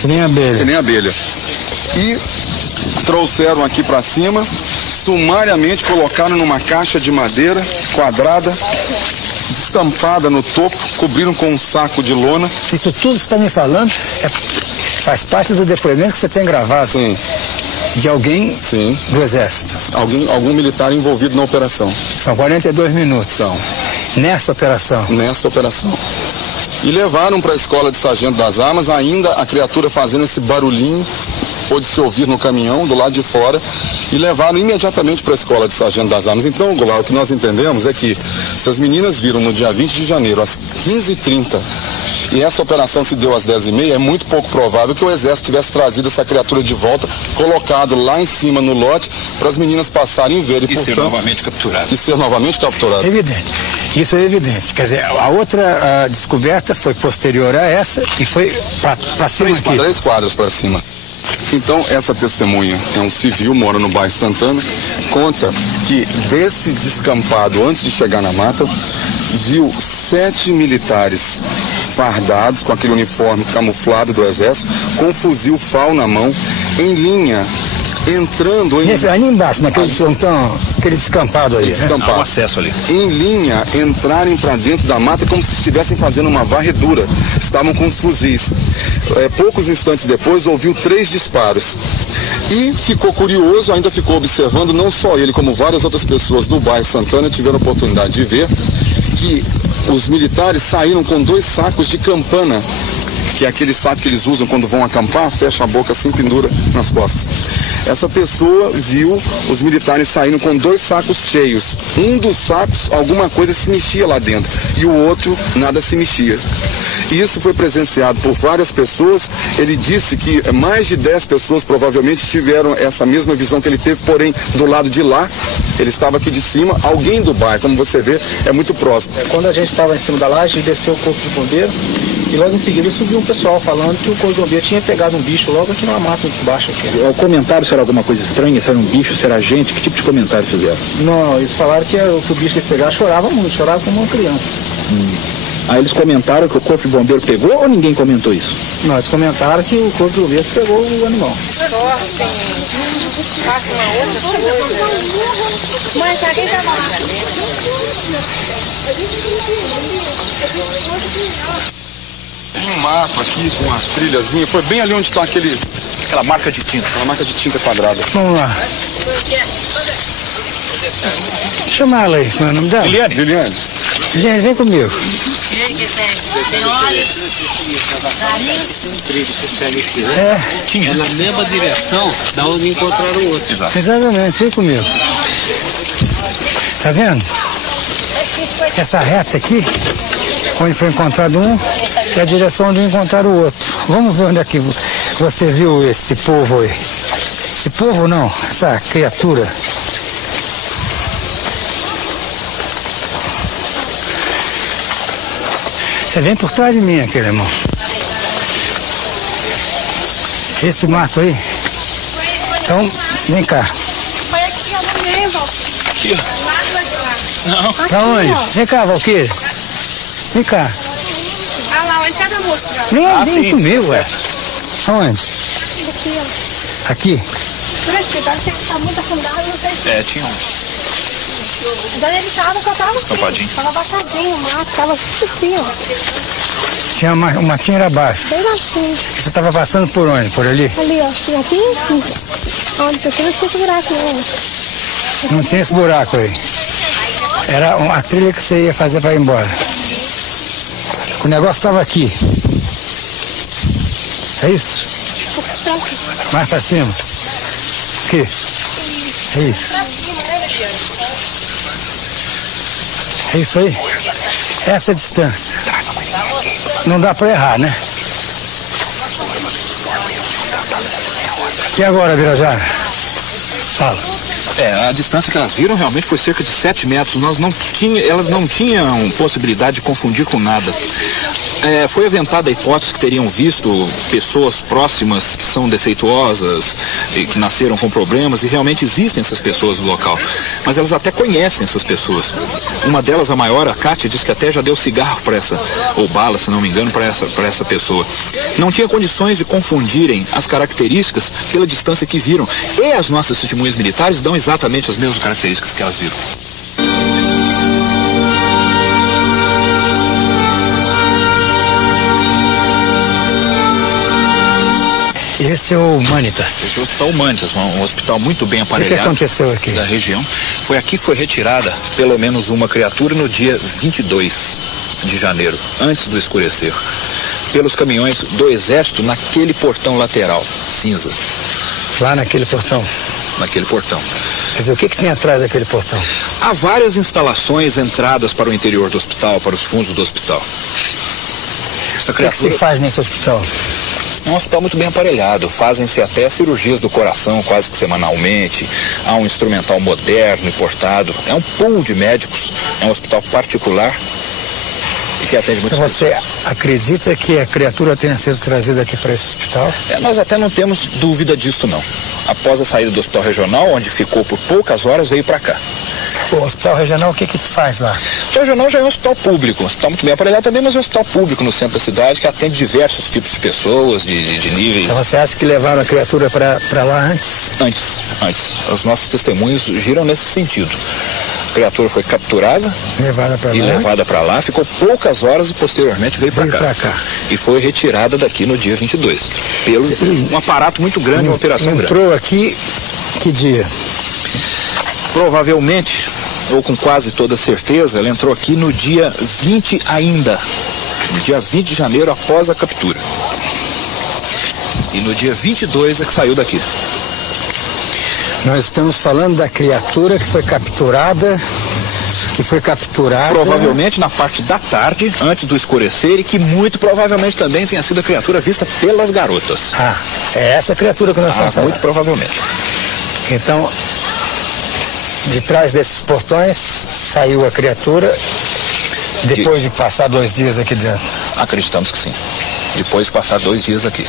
Que nem abelha. Que nem abelha. E trouxeram aqui para cima, sumariamente colocaram numa caixa de madeira quadrada, estampada no topo, cobriram com um saco de lona. Isso tudo que você está me falando faz parte do depoimento que você tem gravado? Sim. De alguém do Exército? Algum militar envolvido na operação. São 42 minutos? São. Nessa operação? Nessa operação. E levaram para a Escola de Sargento das Armas, ainda a criatura fazendo esse barulhinho pôde-se ouvir no caminhão do lado de fora e levaram imediatamente para a escola de Sargento das Armas. Então, Goulart, o que nós entendemos é que se as meninas viram no dia 20 de janeiro, às 15h30, e essa operação se deu às 10h30, é muito pouco provável que o Exército tivesse trazido essa criatura de volta, colocado lá em cima no lote, para as meninas passarem e verem. E portanto, ser novamente capturado. E ser novamente capturado. Evidente. Isso é evidente. Quer dizer, a outra descoberta foi posterior a essa e foi para cima aqui. 3 quadras para cima. Então, essa testemunha é um civil, mora no bairro Santana, conta que desse descampado, antes de chegar na mata, viu 7 militares fardados, com aquele uniforme camuflado do Exército, com um fuzil FAL na mão, em linha, entrando em... Ali embaixo, aquele descampado aí. Há um acesso ali. Em linha, entrarem para dentro da mata como se estivessem fazendo uma varredura. Estavam com os fuzis. Poucos instantes depois, ouviu 3 disparos. E ficou curioso, ainda ficou observando, não só ele, como várias outras pessoas do bairro Santana tiveram a oportunidade de ver que os militares saíram com 2 sacos de campana, que é aquele saco que eles usam quando vão acampar, fecha a boca assim, pendura nas costas. Essa pessoa viu os militares saindo com 2 sacos cheios. Um dos sacos, alguma coisa se mexia lá dentro, e o outro, nada se mexia. E isso foi presenciado por várias pessoas. Ele disse que mais de 10 pessoas provavelmente tiveram essa mesma visão que ele teve, porém, do lado de lá, ele estava aqui de cima, alguém do bairro, como você vê, é muito próximo. Quando a gente estava em cima da laje, desceu o corpo do bombeiro, e logo em seguida subiu um pessoal falando que o corpo do bombeiro tinha pegado um bicho logo aqui numa mata embaixo. O comentário, se era alguma coisa estranha, se era um bicho, se era gente, que tipo de comentário fizeram? Não, eles falaram que o bicho que eles pegaram chorava muito, chorava como uma criança. Aí eles comentaram que o corpo de bombeiro pegou ou ninguém comentou isso? Não, eles comentaram que o corpo de bombeiro pegou o animal. Faça uma outra coisa. Mas alguém tá lá. Um mato aqui com umas trilhazinhas, foi bem ali onde está aquela marca de tinta, aquela marca de tinta quadrada. Vamos lá. Chama ela aí, qual é o nome dela? Liliane. Liliane, vem comigo. E aí, que tem olhos, nariz. Tinha. Na mesma direção da onde encontraram o outro. Exato. Exatamente, vem comigo. Tá vendo? Essa reta aqui, onde foi encontrado um, é a direção onde encontraram o outro. Vamos ver onde é que você viu esse povo aí. Esse povo não, essa criatura. Você vem por trás de mim, aquele irmão. Esse mato aí. Então, vem cá. Foi aqui, ó, no meio, ó. Aqui, ó. Não. Pra onde? Vem cá, Valquíria. Vem cá. Ah lá, onde cada moça? Vem comigo, ué. Aonde? Aqui, ó. Aqui? Por aqui, tá? Tá muito afundado, não sei se... Tinha um. Mas onde ele tava, só tava Escampadinho. Tava abaixadinho o mato, tava tudo assim, ó. Tinha uma matinha abaixo. Bem baixinho. Você tava passando por onde? Por ali? Ali, ó. E aqui, onde aqui não tinha esse buraco, não. Não tinha esse buraco aí. Era uma trilha que você ia fazer para ir embora. O negócio estava aqui. É isso? Mais para cima. Aqui. É isso. É isso aí? Essa distância. Não dá para errar, né? E agora, Birajara? Fala. A distância que elas viram realmente foi cerca de 7 metros. Elas não tinham possibilidade de confundir com nada. Foi aventada a hipótese que teriam visto pessoas próximas que são defeituosas, que nasceram com problemas, e realmente existem essas pessoas no local. Mas elas até conhecem essas pessoas. Uma delas, a maior, a Kátia, diz que até já deu cigarro para essa, ou bala, se não me engano, para essa pessoa. Não tinha condições de confundirem as características pela distância que viram. E as nossas testemunhas militares dão exatamente as mesmas características que elas viram. Esse é o Humanitas. Esse é o Hospital Humanitas, um hospital muito bem aparelhado. O que aconteceu aqui? Da região. Foi aqui que foi retirada pelo menos uma criatura no dia 22 de janeiro, antes do escurecer, pelos caminhões do Exército naquele portão lateral, cinza. Lá naquele portão? Naquele portão. Quer dizer, o que tem atrás daquele portão? Há várias instalações, entradas para o interior do hospital, para os fundos do hospital. O que se faz nesse hospital? É um hospital muito bem aparelhado, fazem-se até cirurgias do coração quase que semanalmente, há um instrumental moderno importado, é um pool de médicos, é um hospital particular e que atende muito. Então você acredita que a criatura tenha sido trazida aqui para esse hospital? Nós até não temos dúvida disso não. Após a saída do hospital regional, onde ficou por poucas horas, veio para cá. O hospital regional, o que faz lá? O hospital regional já é um hospital público, um hospital muito bem aparelhado também, mas é um hospital público no centro da cidade que atende diversos tipos de pessoas, de níveis. Então você acha que levaram a criatura para lá antes? Antes. Os nossos testemunhos giram nesse sentido. A criatura foi capturada levada para lá, ficou poucas horas e posteriormente veio para cá. E foi retirada daqui no dia 22, pelo um aparato muito grande, uma operação grande. Entrou aqui que dia? Provavelmente, ou com quase toda certeza, ela entrou aqui no dia 20 ainda. No dia 20 de janeiro, após a captura. E no dia 22 é que saiu daqui. Nós estamos falando da criatura que foi capturada. Provavelmente na parte da tarde, antes do escurecer, e que muito provavelmente também tenha sido a criatura vista pelas garotas. É essa criatura que nós estamos falando? Muito provavelmente. Então, de trás desses portões, saiu a criatura, depois de passar 2 dias aqui dentro? Acreditamos que sim. Depois de passar 2 dias aqui.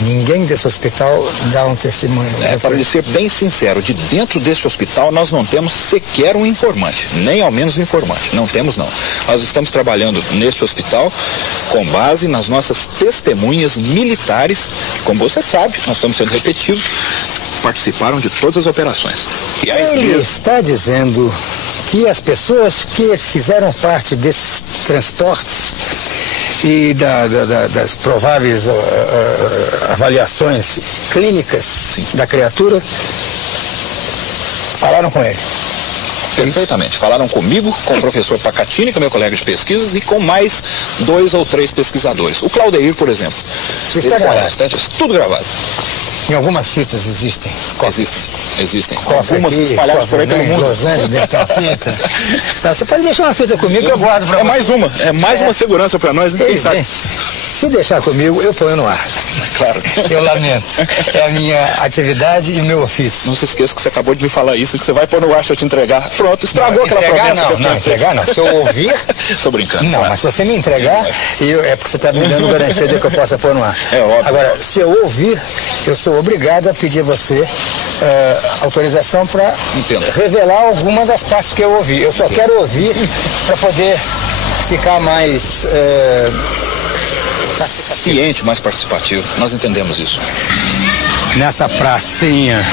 Ninguém desse hospital dá um testemunho? Para lhe ser bem sincero, de dentro deste hospital nós não temos sequer um informante, nem ao menos um informante. Não temos, não. Nós estamos trabalhando neste hospital com base nas nossas testemunhas militares, que, como você sabe, nós estamos sendo repetitivos, participaram de todas as operações. E aí, ele está dizendo que as pessoas que fizeram parte desses transportes e das prováveis avaliações clínicas da criatura falaram com ele? Perfeitamente. Falaram comigo, com o professor Pacatini, que é meu colega de pesquisas, e com mais 2 ou 3 pesquisadores. O Claudeir, por exemplo. Está gravado? Tudo gravado. Em algumas fitas existem? Existem. Algumas espalhadas por aí pelo mundo. Los Angeles deve ter uma fita. Você pode deixar uma fita comigo que eu guardo para você. É mais uma segurança para nós, né? Quem sabe? Se deixar comigo, eu ponho no ar. Claro. Eu lamento. É a minha atividade e o meu ofício. Não se esqueça que você acabou de me falar isso, que você vai pôr no ar se eu te entregar. Pronto, estragou aquela promessa que eu tinha feito. Não, entregar não. Se eu ouvir... Tô brincando. Não, mas se você me entregar, é porque você está me dando garantia de que eu possa pôr no ar. É óbvio. Agora, se eu ouvir, eu sou obrigado a pedir a você autorização para revelar algumas das partes que eu ouvi. Eu só quero ouvir para poder ficar mais ciente, mais participativo. Nós entendemos isso. Nessa pracinha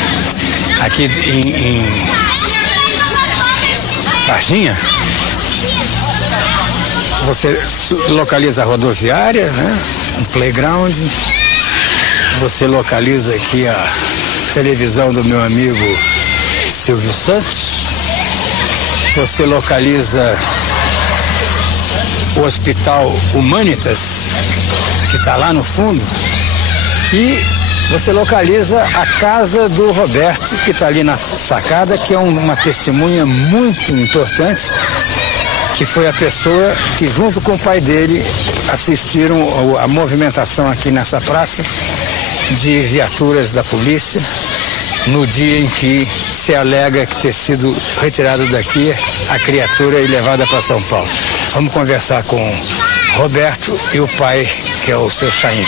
aqui em Varginha, você localiza a rodoviária, né? Um playground. Você localiza aqui a televisão do meu amigo Silvio Santos. Você localiza o Hospital Humanitas, que está lá no fundo. E você localiza a casa do Roberto, que está ali na sacada, que é uma testemunha muito importante, que foi a pessoa que, junto com o pai dele, assistiram a movimentação aqui nessa praça de viaturas da polícia no dia em que se alega que ter sido retirado daqui a criatura e levada para São Paulo. Vamos conversar com Roberto e o pai, que é o seu Chaim.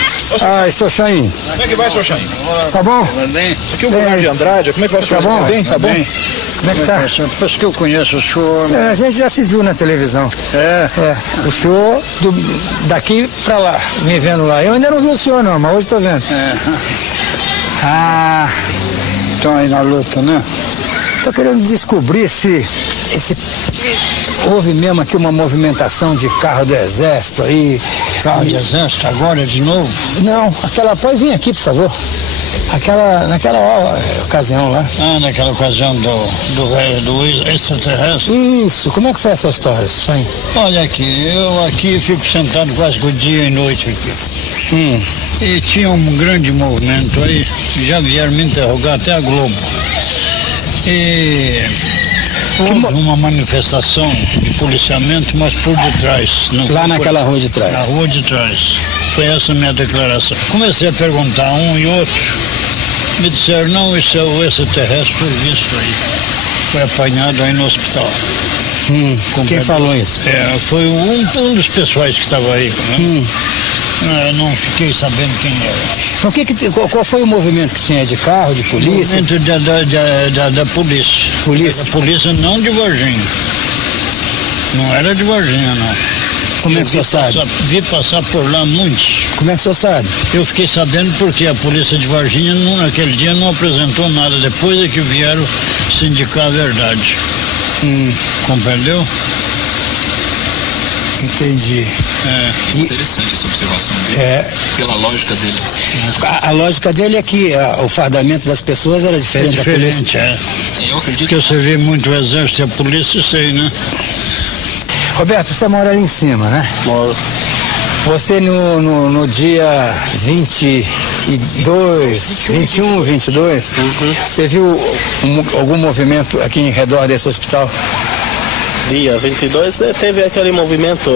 Seu Chaim. Como é que vai, seu Chaim? Tá bom? Aqui é o Bernardo de Andrade, como é que vai, senhor? Tá bom? Bem, tá bom? Como é que tá? Depois que eu conheço o senhor... A gente já se viu na televisão. O senhor daqui pra lá, me vendo lá. Eu ainda não vi o senhor não, mas hoje tô vendo. Estão aí na luta, né? Tô querendo descobrir se houve mesmo aqui uma movimentação de carro do exército aí. Carro do exército agora de novo? Não, pode vir aqui, por favor. Naquela ocasião lá. Naquela ocasião do extraterrestre? Isso, como é que foi essa história, Chaim? Olha aqui, eu fico sentado quase que o dia e noite aqui. E tinha um grande movimento aí, já vieram me interrogar até a Globo. E houve uma manifestação de policiamento, mas por detrás. Lá naquela rua de trás? Na rua de trás. Foi essa a minha declaração. Comecei a perguntar um e outro. Me disseram, não, isso é o extraterrestre visto aí. Foi apanhado aí no hospital. Quem falou isso? Foi um dos pessoais que estava aí. Né? Eu não fiquei sabendo quem era. Qual foi o movimento que tinha de carro, de polícia? O movimento da polícia. Polícia? Da polícia não de Varginha. Não era de Varginha, não. Como é que você sabe? Vi passar por lá muitos. Como é que você sabe? Eu fiquei sabendo porque a polícia de Varginha naquele dia não apresentou nada. Depois é que vieram sindicar a verdade. Compreendeu? Entendi. Interessante essa observação dele. Pela lógica dele. A lógica dele é que o fardamento das pessoas era diferente. Diferente, Eu acredito que eu servi muito o exército e a polícia, sei, né? Roberto, você mora ali em cima, né? Moro. Você no dia 21, 22, você viu algum movimento aqui em redor desse hospital? Dia 22 teve aquele movimento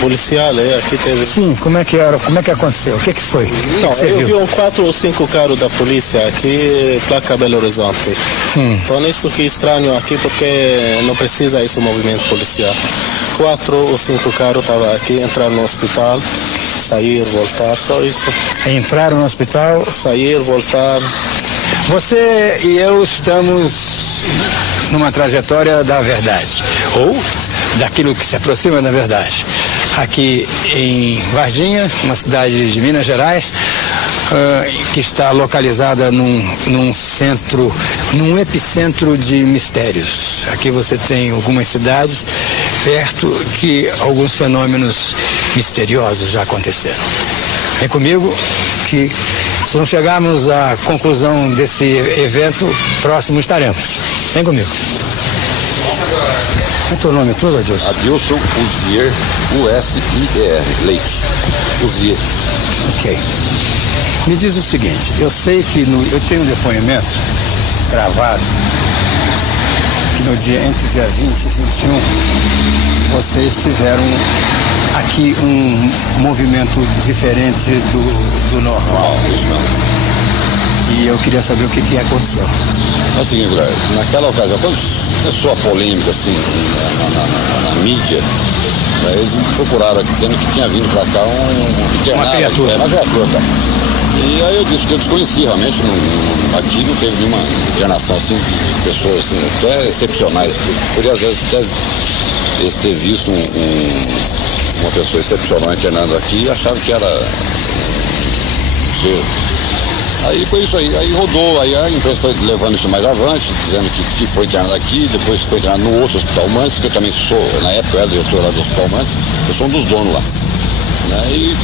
policial, aqui teve. Sim, como é que era? Como é que aconteceu? O que foi? Não, eu vi 4 ou 5 carros da polícia aqui, placa Belo Horizonte. Então isso que é estranho aqui porque não precisa esse movimento policial. 4 ou 5 carros estavam aqui, entraram no hospital, sair, voltar, só isso. Entraram no hospital? Sair, voltar. Você e eu estamos numa trajetória da verdade, ou daquilo que se aproxima da verdade. Aqui em Varginha, uma cidade de Minas Gerais, que está localizada num epicentro de mistérios. Aqui você tem algumas cidades perto que alguns fenômenos misteriosos já aconteceram. Vem comigo que se não chegarmos à conclusão desse evento, próximo estaremos. Vem comigo. Qual é o teu nome todo, Adilson? Adilson Uzier, U-S-I-E-R, Leite. Uzier. Ok. Me diz o seguinte, eu sei que eu tenho um depoimento gravado que no dia, entre o dia 20 e 21, vocês tiveram aqui um movimento diferente do normal. E eu queria saber o que aconteceu. É o seguinte, naquela ocasião, quando começou a polêmica assim, na mídia, eles procuraram aqui, dizendo que tinha vindo pra cá um internado. Uma criatura. Uma criatura, tá? E aí eu disse que eu desconheci realmente, aqui não teve nenhuma internação assim, de pessoas assim, até excepcionais. Podia às vezes até eles ter visto uma pessoa excepcional internando aqui e acharam que era Aí foi isso aí rodou, aí a imprensa foi levando isso mais avante, dizendo que foi internado aqui, depois foi internado no outro hospital Mantes, que eu também sou, na época eu era diretor lá do hospital Mantes, eu sou um dos donos lá. Né? E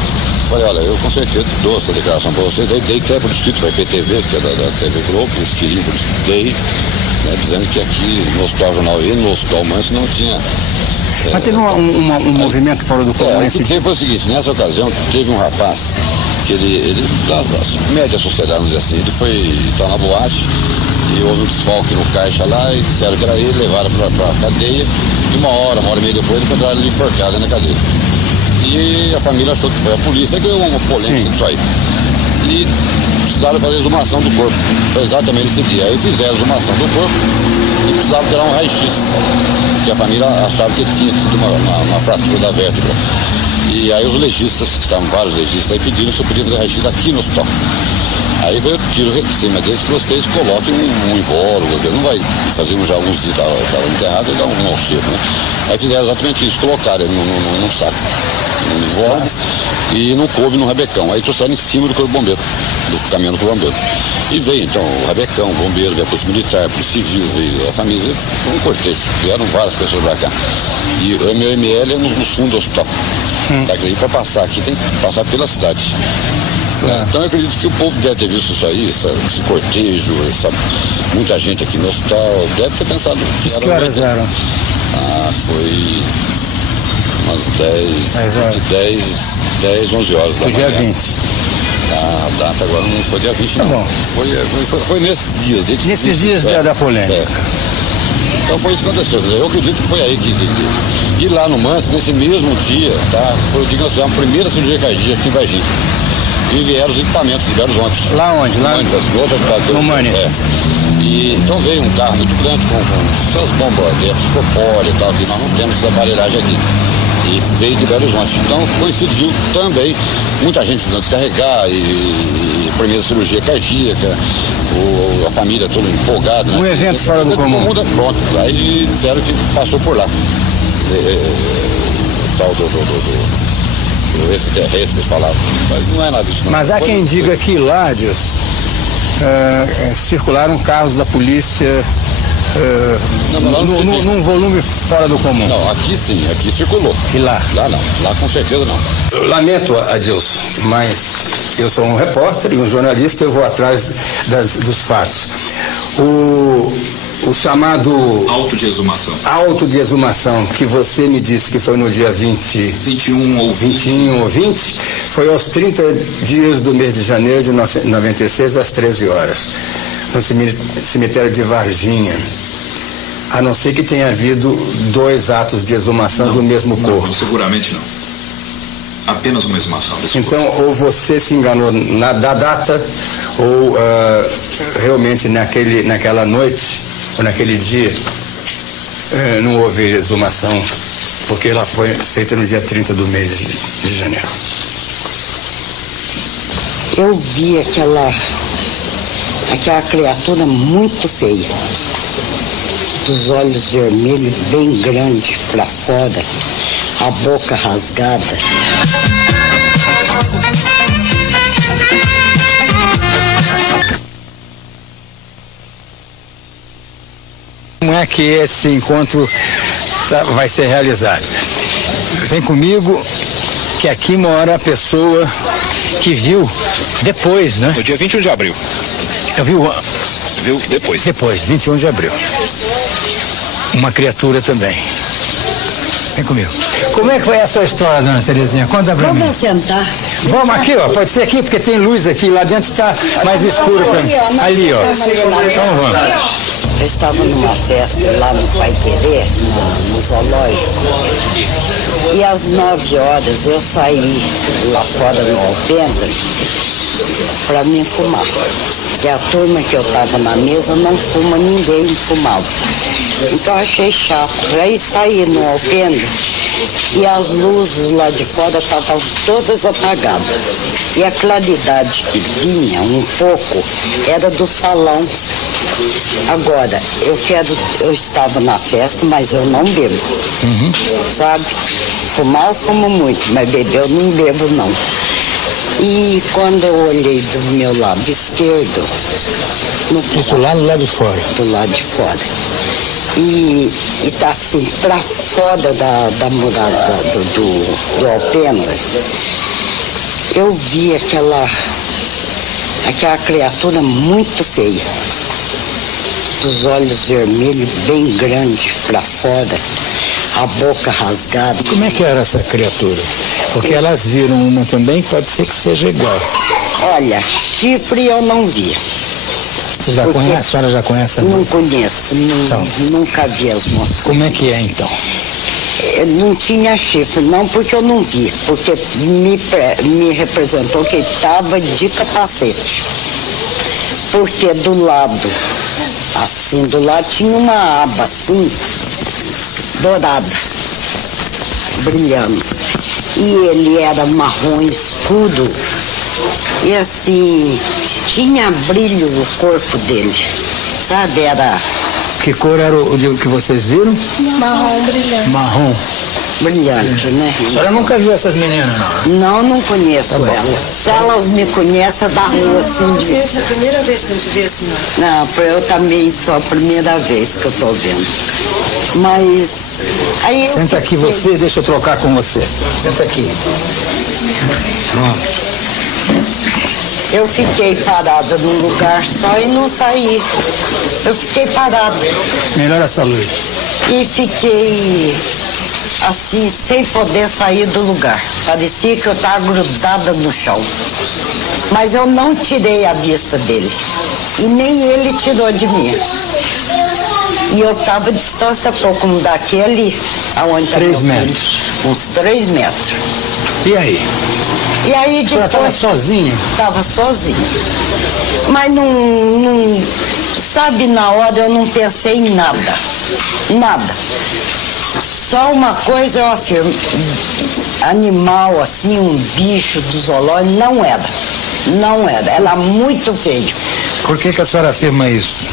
falei, olha, eu com certeza dou essa declaração para vocês, dei até por escrito para a IPTV, que é da TV Globo, os queridos, dei, né, dizendo que aqui no Hospital Jornal e no Hospital Mantes não tinha. Mas teve um movimento fora do comum. O que teve foi o seguinte, nessa ocasião teve um rapaz que ele da média sociedade, vamos dizer assim, ele foi estar na boate e houve um desfalque no caixa lá e disseram que era ele, levaram pra cadeia e uma hora e meia depois encontraram ele enforcado na cadeia. E a família achou que foi a polícia, que deu uma polêmica disso aí. E precisaram fazer a exumação do corpo. Foi exatamente esse dia. Aí fizeram a exumação do corpo e precisavam tirar um raio-x, que a família achava que tinha tido uma fratura da vértebra. E aí os legistas, que estavam vários legistas, aí pediram se eu podia fazer raio-x aqui no hospital. Aí veio o tiro em cima deles que vocês coloquem um invólucro, não vai fazer já alguns dias, estava enterrado e dá um mau cheiro, né? Aí fizeram exatamente isso, colocaram num saco, num invólucro, e não coube no rabecão. Aí trouxeram em cima do corpo bombeiro, do caminhão do corpo bombeiro. E veio então o rabecão, o bombeiro, veio a polícia militar, a polícia civil, veio a família, foi um cortejo, vieram várias pessoas pra cá. E o ML é nos fundos do hospital. Tá aqui para passar aqui, tem que passar pela cidade. Então eu acredito que o povo deve ter visto isso aí, esse cortejo, muita gente aqui no hospital, deve ter pensado. Que horas eram? Foi umas 10, 11 horas da manhã. Dia 20. A data agora não foi dia 20, não. Bom. Foi nesses dias. Nesses dias da polêmica. Então foi isso que aconteceu. Eu acredito que foi aí que lá no Manso, nesse mesmo dia, tá? Foi o dia que nós fizemos a primeira cirurgia cardíaca aqui em Varginha. E vieram os equipamentos de Belo Horizonte. Lá onde? Lá no Manitas. E então veio um carro muito grande com essas bombas de propóleo e tal, que nós não temos essa aparelhagem aqui. E veio de Belo Horizonte. Então coincidiu também muita gente precisando descarregar e primeira cirurgia cardíaca, a família toda empolgada. Um evento fora do comum. Pronto, aí disseram que passou por lá. Tal do extraterrestre que eles falavam. Mas não é nada disso. Mas há quem diga que lá, Deus, circularam carros da polícia num volume fora do comum. Não, aqui sim, aqui circulou. E lá? Lá não, lá com certeza não. Eu lamento, Adilson, mas eu sou um repórter e um jornalista, eu vou atrás dos fatos. O chamado auto de exumação. Auto de exumação, que você me disse que foi no dia 21 ou 20, foi aos 30 dias do mês de janeiro de 96, às 13 horas, no cemitério de Varginha. A não ser que tenha havido 2 atos de exumação do mesmo corpo. Não, seguramente não. Apenas uma exumação desse Então, corpo. ou você se enganou na data, ou realmente naquela noite, ou naquele dia, não houve exumação, porque ela foi feita no dia 30 do mês de janeiro. Eu vi aquela criatura muito feia, dos olhos vermelhos bem grandes para fora, a boca rasgada. Como é que esse encontro vai ser realizado? Vem comigo, que aqui mora a pessoa que viu depois, né? No dia 21 de abril. Eu vi Viu depois. Depois, 21 de abril. Uma criatura também. Vem comigo. Como é que foi a sua história, dona Terezinha? Conta pra mim. Vamos sentar. Vamos aqui, ó. Pode ser aqui, porque tem luz aqui. Lá dentro tá mais escuro pra mim. Ali, ó. Então vamos. Eu estava numa festa lá no Pai Querer, no zoológico, e às 9 horas eu saí lá fora no Alpendre para me fumar. E a turma que eu estava na mesa não fuma, ninguém fumava. Então achei chato. Aí saí no Alpendre e as luzes lá de fora estavam todas apagadas. E a claridade que vinha um pouco era do salão. Agora, eu estava na festa, mas eu não bebo, sabe? Fumar eu fumo muito, mas beber eu não bebo não. E quando eu olhei do meu lado esquerdo... Isso lá do lado de fora? Do lado de fora. E tá assim, pra fora da muralha do Alpendre, eu vi aquela criatura muito feia, dos olhos vermelhos bem grandes para fora, a boca rasgada. Como é que era essa criatura? Porque elas viram uma também, pode ser que seja igual. Olha, chifre eu não vi. Você já conhece? A senhora já conhece? Não conheço, então, nunca vi as moças. Como é que é então? Não tinha chifre, não, porque eu não vi, porque me representou que estava de capacete. Porque do lado tinha uma aba assim, dourada, brilhando. E ele era marrom escuro, e assim, tinha brilho no corpo dele, sabe? Era... Que cor era o que vocês viram? Marrom brilhante. Marrom. Brilhante, né? A senhora nunca viu essas meninas, não? Não conheço elas. Se elas me conhecem, da rua assim. Gente, é a primeira vez que a gente vê a senhora. Não, eu também sou a primeira vez que eu tô vendo. Mas... Aí Senta aqui você, deixa eu trocar com você. Senta aqui. Pronto. Eu fiquei parada num lugar só e não saí. Eu fiquei parada. Melhor essa luz. E fiquei assim, sem poder sair do lugar. Parecia que eu estava grudada no chão. Mas eu não tirei a vista dele. E nem ele tirou de mim. E eu estava a distância pouco daquele, aonde está meu filho. 3 metros. Uns 3 metros. E aí? E aí depois... Você estava sozinha? Estava sozinha. Mas não... Sabe, na hora eu não pensei em nada. Nada. Só uma coisa eu afirmo. Animal, assim, um bicho do zoológico, não era. Não era. Era muito feio. Por que a senhora afirma isso?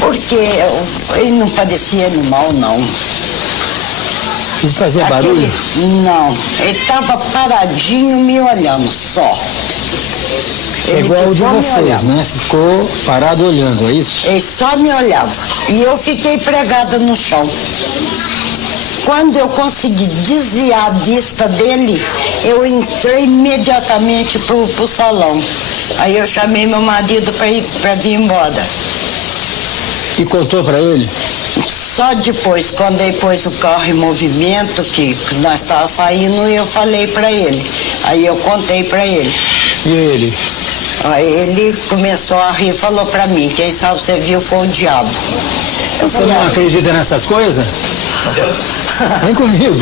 Porque ele não parecia animal, não. Ele fazia barulho? Não. Ele estava paradinho me olhando, só. É igual o de vocês, né? Ficou parado olhando, é isso? Ele só me olhava. E eu fiquei pregada no chão. Quando eu consegui desviar a vista dele, eu entrei imediatamente pro salão. Aí eu chamei meu marido para vir embora. E contou para ele? Só depois, quando ele pôs o carro em movimento, que nós estávamos saindo, eu falei para ele. Aí eu contei para ele. E ele? Aí ele começou a rir e falou para mim, quem sabe você viu foi o diabo. Você não acredita nessas coisas? Vem comigo.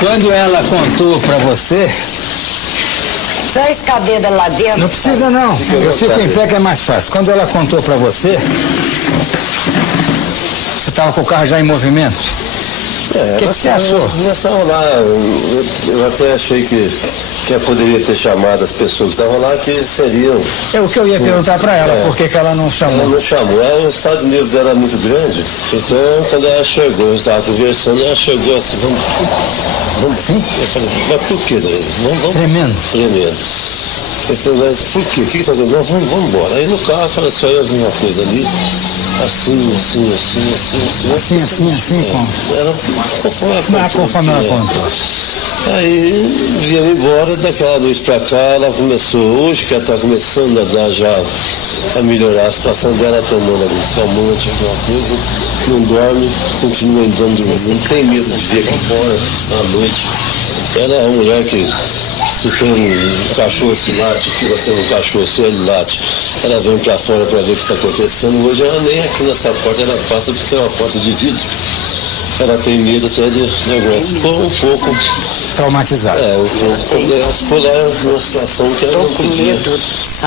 Quando ela contou para você... 6 cadeiras lá dentro. Não precisa não, eu fico em pé que é mais fácil. Quando ela contou para você, você estava com o carro já em movimento? O que você achou? Nós estávamos lá, eu até achei que eu poderia ter chamado as pessoas que estavam lá, que seriam... É o que eu ia perguntar para ela, por que ela não chamou? Ela não chamou, o estado de nervo dela era muito grande, então quando ela chegou, eu estava conversando, ela chegou assim, vamos sim? Eu falei, mas por que, Tereza? Vamos. Tremendo. Eu falei, mas por quê? O que está acontecendo? Vamos embora. Aí no carro eu falei assim, olha, eu vi uma coisa ali, assim. Conforme ela contou. Aí viemos embora, daquela noite pra cá, ela começou, hoje que ela está começando a dar já, a melhorar a situação dela, tomando ali, calmante, alguma coisa, não dorme, continua andando, não tem medo de ver aqui fora à noite. Ela é uma mulher que, se tem um cachorro se late, que ela tem um cachorro se ele late, ela vem pra fora pra ver o que está acontecendo. Hoje ela nem aqui nessa porta, ela passa porque é uma porta de vidro. Ela tem medo até de negócio. Ficou um pouco traumatizada. Ela ficou lá numa situação que ela não podia.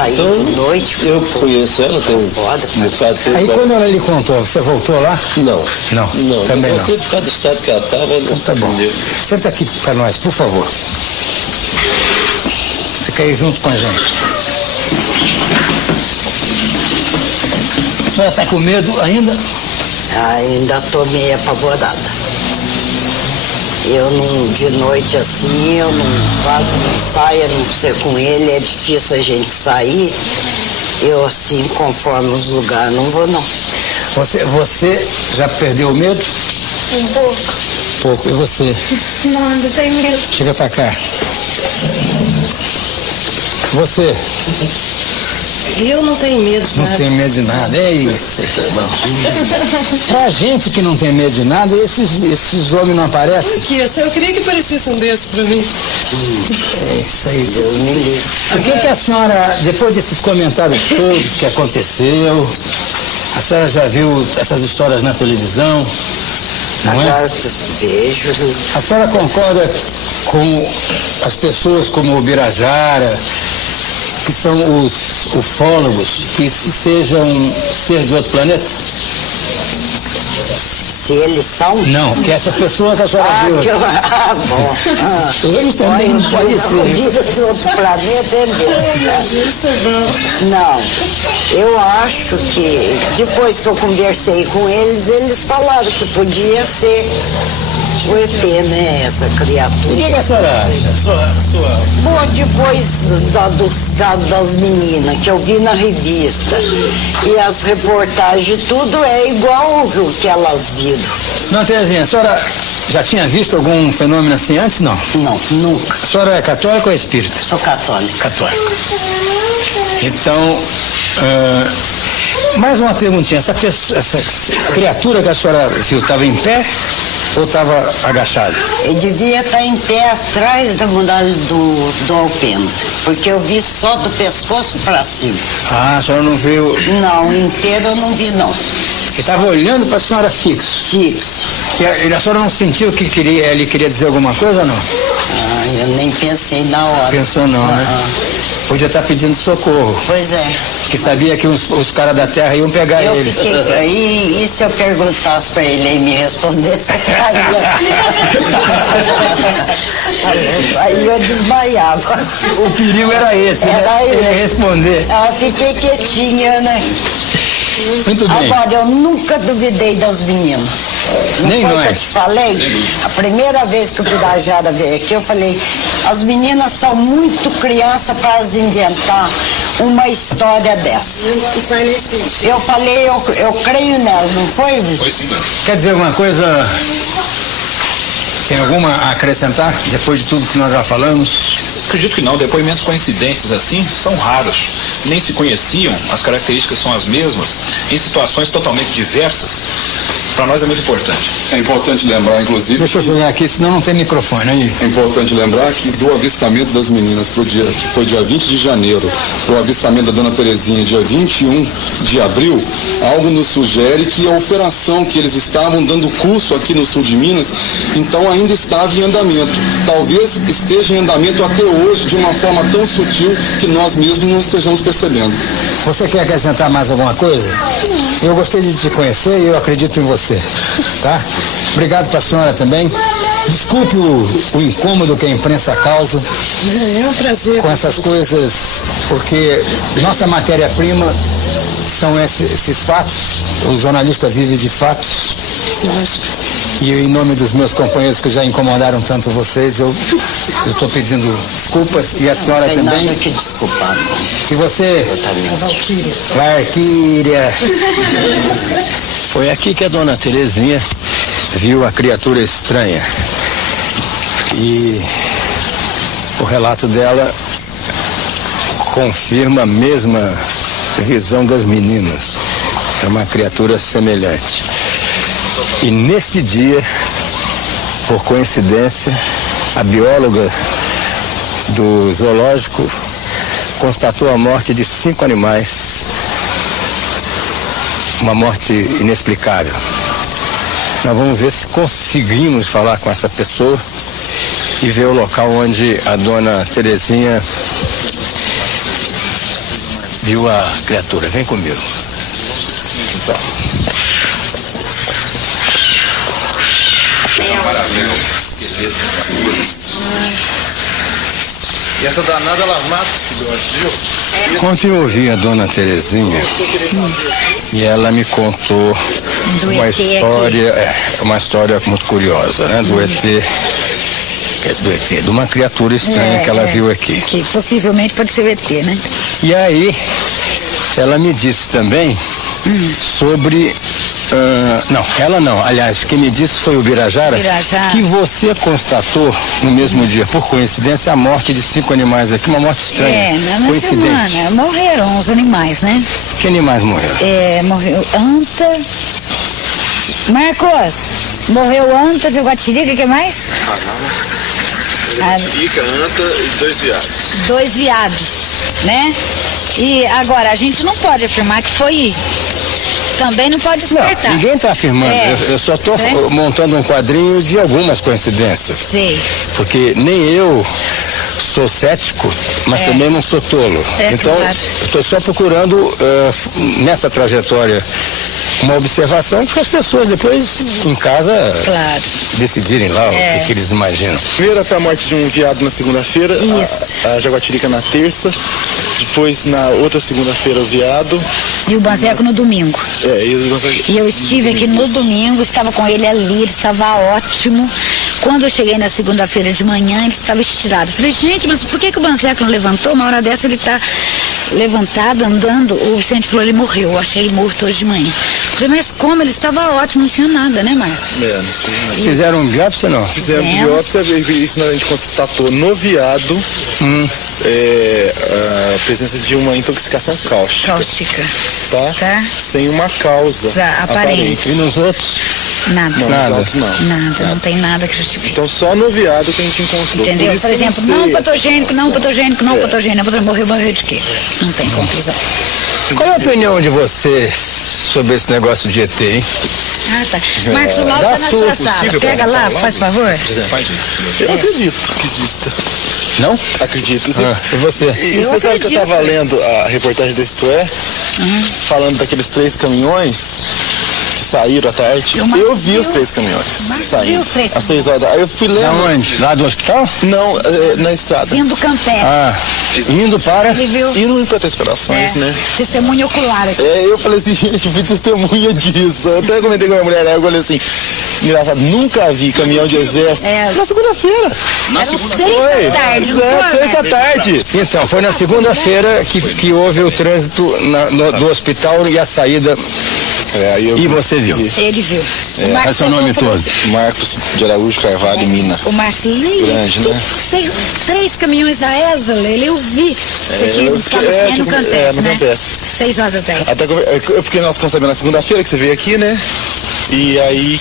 Então, de noite. Eu conheço ela, tem um bocado de tempo. Aí quando ela lhe contou, você voltou lá? Não. Não, também não. Por causa do estado que ela estava, não tá bom. Senta aqui para nós, por favor. Fica aí junto com a gente. A senhora está com medo ainda? Ainda estou meio apavorada. Eu não, de noite assim, eu não quase não saio, a não ser com ele, é difícil a gente sair. Eu assim, conforme os lugares, não vou não. Você já perdeu o medo? Um pouco. Pouco. E você? Não, ainda tenho medo. Chega pra cá. Você? Eu não tenho medo de nada. Não tem medo de nada, é isso que é bom. Pra gente que não tem medo de nada, esses homens não aparecem. Que eu queria que aparecesse um desses pra mim. É isso aí, Deus me livre. O que a senhora, depois desses comentários todos que aconteceu, a senhora já viu essas histórias na televisão? Não é? Vejo. A senhora concorda com as pessoas como o Birajara, que são os ufólogos, que seja um ser de outro planeta? Se eles são? Não, que essa pessoa que a senhora viu. Bom. Eles também não podem ser. De outro planeta, é mesmo. Não, eu acho que depois que eu conversei com eles, eles falaram que podia ser o ET, né? Essa criatura. O que a senhora acha? Bom, depois das meninas que eu vi na revista e as reportagens, tudo é igual o que elas viram. Não, Terezinha, a senhora já tinha visto algum fenômeno assim antes, não? Não, nunca. A senhora é católica ou espírita? Sou católica. Católica. Então, Mais uma perguntinha, essa criatura que a senhora viu estava em pé ou estava agachada? Ele devia estar em pé atrás da muralha do alpendre, porque eu vi só do pescoço para cima. Ah, a senhora não viu? Não, inteiro eu não vi não. Ele estava olhando para a senhora fixo? Fixo. E a senhora não sentiu que ele queria dizer alguma coisa ou não? Ah, eu nem pensei na hora. Pensou não, né? Podia estar pedindo socorro. Pois é. Que sabia que os caras da terra iam pegar eu eles. E se eu perguntasse para ele e me respondesse? Aí eu desmaiava. O perigo era esse, né? Ele responder. Eu fiquei quietinha, né? Muito bem. Agora, eu nunca duvidei das meninas. Nem foi nós. Que eu te falei? A primeira vez que o Pirajara veio aqui, eu falei, as meninas são muito crianças para inventar uma história dessa. Eu falei, eu creio nelas, não foi? Foi sim, Quer dizer alguma coisa? Tem alguma a acrescentar, depois de tudo que nós já falamos? Acredito que não, depoimentos coincidentes assim são raros. Nem se conheciam, as características são as mesmas, em situações totalmente diversas. Para nós é muito importante. É importante lembrar, inclusive... Deixa eu chegar aqui, senão não tem microfone aí. É importante lembrar que do avistamento das meninas que foi dia 20 de janeiro, para o avistamento da dona Terezinha, dia 21 de abril, algo nos sugere que a operação que eles estavam dando curso aqui no sul de Minas, então ainda estava em andamento. Talvez esteja em andamento até hoje, de uma forma tão sutil que nós mesmos não estejamos percebendo. Você quer acrescentar mais alguma coisa? Eu gostei de te conhecer e eu acredito em você, tá? Obrigado para a senhora também. Desculpe o incômodo que a imprensa causa. É um prazer. Com essas coisas, porque nossa matéria-prima são esses fatos. O jornalista vive de fatos. E em nome dos meus companheiros que já incomodaram tanto vocês, eu estou pedindo desculpas. E a senhora não tem também. Nada que desculpar. E você? Valquíria. Foi aqui que a dona Terezinha viu a criatura estranha. E o relato dela confirma a mesma visão das meninas. É uma criatura semelhante. E nesse dia, por coincidência, a bióloga do zoológico constatou a morte de 5 animais. Uma morte inexplicável. Nós vamos ver se conseguimos falar com essa pessoa e ver o local onde a dona Terezinha viu a criatura. Vem comigo. Então. E essa danada, ela mata esse filhote, viu? Ontem eu ouvi a dona Terezinha e ela me contou uma história muito curiosa, né? Do ET, de uma criatura estranha que ela viu aqui. Que possivelmente pode ser o ET, né? E aí, ela me disse também sobre... não, ela não. Aliás, quem me disse foi o Birajara, que você constatou no mesmo dia, por coincidência, a morte de 5 animais aqui, uma morte estranha. Coincidente. Semana morreram os animais, né? Que animais morreram? Morreu anta. Marcos, morreu anta, jaguatirica, o que mais? Jaguatirica, anta e 2 viados. 2 viados, né? E agora, a gente não pode afirmar que foi... Também não pode descartar. Não, ninguém está afirmando. Eu só estou montando um quadrinho de algumas coincidências. Sei. Porque nem eu sou cético, mas também não sou tolo. Então, eu estou só procurando, nessa trajetória, uma observação para as pessoas depois, em casa, decidirem lá o que eles imaginam. Primeiro foi a morte de um viado na segunda-feira, a jaguatirica na terça, depois na outra segunda-feira o viado. E o banzeco no domingo. E eu estive aqui no domingo, estava com ele ali, ele estava ótimo. Quando eu cheguei na segunda-feira de manhã, ele estava estirado. Falei, gente, mas por que o banzeco não levantou? Uma hora dessa ele está levantada, andando, o Vicente falou, ele morreu, eu achei ele morto hoje de manhã. Eu falei, mas como? Ele estava ótimo, não tinha nada, né, Marcos? Fizeram biópsia ou não? Fizemos biópsia, isso a gente constatou no veado a presença de uma intoxicação cáustica. Tá? Sem uma causa aparente. E nos outros? Nada. Não, Nada. nos outros não. Nada, não tem nada que justifique. Então só no veado que a gente encontrou. Entendeu? Por exemplo, não patogênico, não patogênico, não patogênico. Morreu de quê? Não tem conclusão. Qual é a opinião de você sobre esse negócio de ET, hein? Ah, tá. Marcos, o laudo tá na sua sala. Pega lá, faz favor. Eu acredito que exista. Não? Acredito. E você? E você sabe que eu estava lendo a reportagem da Isto É, falando daqueles 3 caminhões que saíram à tarde. Eu vi os 3 caminhões saindo às 6 horas. Aí eu fui lendo. Aonde? Lá do hospital? Não, na estrada. Vindo do Campé. Indo para? Indo para as operações, né? Testemunha ocular aqui. Eu falei assim, gente, eu fui testemunha disso. Eu até comentei com a minha mulher, né? Eu falei assim, engraçado, nunca vi caminhão de exército. Na segunda-feira. Na segunda-feira? 6 da tarde, não foi? 6 da tarde. Então, foi na segunda-feira que houve o trânsito do hospital e a saída. E você viu? Ele viu. Qual é o seu nome todo? Marcos de Araújo Carvalho, Mina. O Marcos grande, né? 3 caminhões da ESA, eu vi. Isso aqui estava sendo no Campestre, né? 6 horas da tarde. Até porque nós conseguimos na segunda-feira que você veio aqui, né? E aí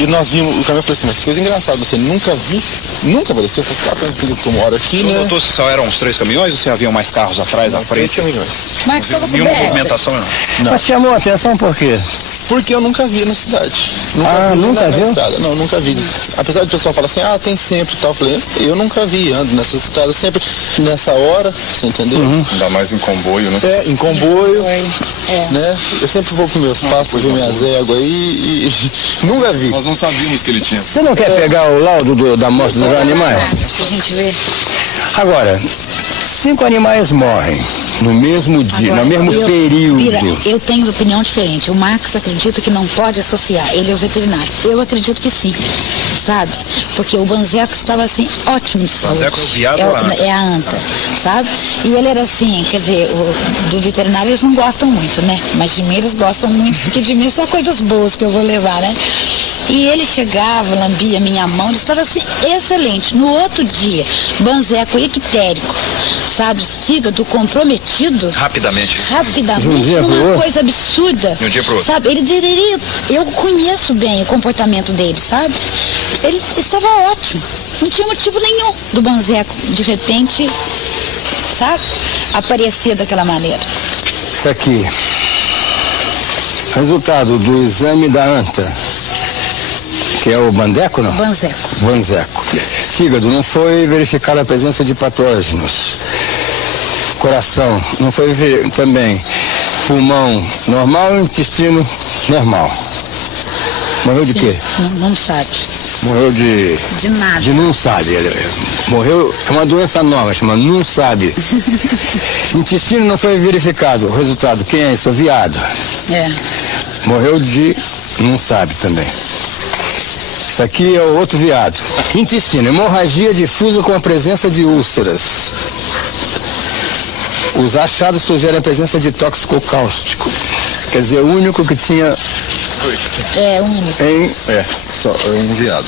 e nós vimos o caminhão, eu falei assim, mas que coisa engraçada, você nunca apareceu, faz 4 anos que eu moro aqui, né? Você notou se só eram os 3 caminhões ou se haviam mais carros atrás, à frente? 3 caminhões. Mas nenhuma movimentação, não? Mas chamou a atenção por quê? Porque eu nunca vi na cidade. Nunca viu? Estrada. Não, nunca vi. Apesar de o pessoal falar assim, tem sempre e tal, eu falei, eu nunca vi, ando nessas estradas sempre nessa hora, você entendeu? Ainda mais em comboio, né? Em comboio, né? Eu sempre vou pros meus passos, ver minhas éguas aí e nunca vi. Nós não sabíamos que ele tinha. Você não quer pegar o laudo da morte dos animais? Pra gente ver. Agora, 5 animais morrem no mesmo dia, no mesmo período. Pira, eu tenho opinião diferente. O Marcos acredita que não pode associar. Ele é o veterinário. Eu acredito que sim. Sabe? Porque o Banzeco estava assim, ótimo de saúde. Banzeco é o viado é a anta, sabe? E ele era assim, quer dizer, do veterinário eles não gostam muito, né? Mas de mim eles gostam muito, porque de mim são coisas boas que eu vou levar, né? E ele chegava, lambia minha mão, ele estava assim, excelente. No outro dia, Banzeco ictérico, sabe? Fígado comprometido. Rapidamente. Uma coisa absurda. De um dia pro outro. Sabe? Eu conheço bem o comportamento dele, sabe? Ele estava ótimo. Não tinha motivo nenhum do Banzeco, de repente, sabe? Aparecer daquela maneira. Isso aqui. Resultado do exame da anta. Que é o Bandeco, não? Banzeco. Fígado, não foi verificada a presença de patógenos. Coração, não foi também. Pulmão normal, intestino normal. Morreu de quê? Não sabe. Morreu de nada. De não sabe. Morreu, é uma doença nova, chama não sabe. Intestino não foi verificado. O resultado, quem é isso? O viado. Morreu de não sabe também. Isso aqui é o outro viado. Intestino, hemorragia difusa com a presença de úlceras. Os achados sugerem a presença de tóxico cáustico. Quer dizer, o único que tinha... único. Só um viado.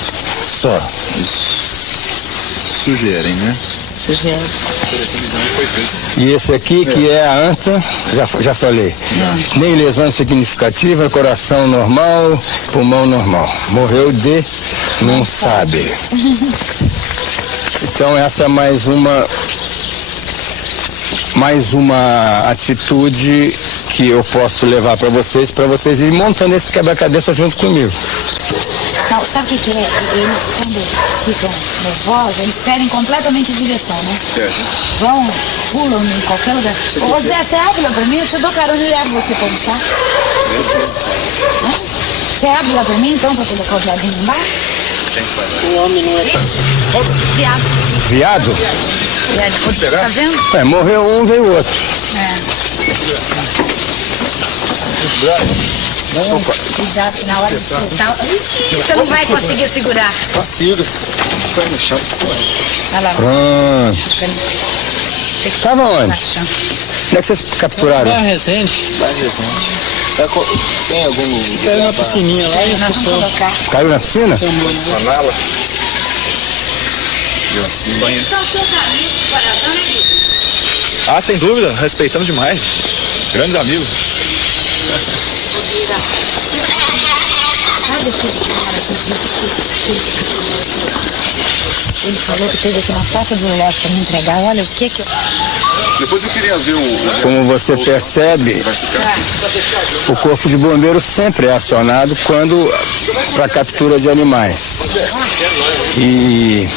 Só. Isso. Sugerem, né? Sugerem. E esse aqui, que é a anta, já falei. Nem lesões significativas, coração normal, pulmão normal. Morreu de não sabe. Então essa é mais uma atitude que eu posso levar para vocês irem montando esse quebra-cabeça junto comigo. Não, sabe o que é? Eles, quando ficam nervosos, eles perdem completamente a direção, né? Vão, pulam em qualquer lugar. Ô Zé, você abre lá pra mim? Eu te dou carona e levo você pra almoçar. Você abre lá pra mim, então, pra colocar o viadinho embaixo? O homem não é... Viado. Viado? Pode pegar? Tá vendo? Morreu um, veio o outro. Cuidado, que na hora de soltar... Você não vai conseguir segurar. Consigo. Põe no chão. Olha lá. Pronto. Tava onde? Onde é que vocês capturaram? Barra Resende. Tem algum... Caiu na piscininha lá e passou. Caiu na piscina? Panela. Ah, sem dúvida, respeitamos demais. Grandes amigos. Ele falou que teve aqui na porta do zoológico para me entregar. Olha o que eu... Depois eu queria ver Como você percebe, o Corpo de Bombeiros sempre é acionado para captura de animais. E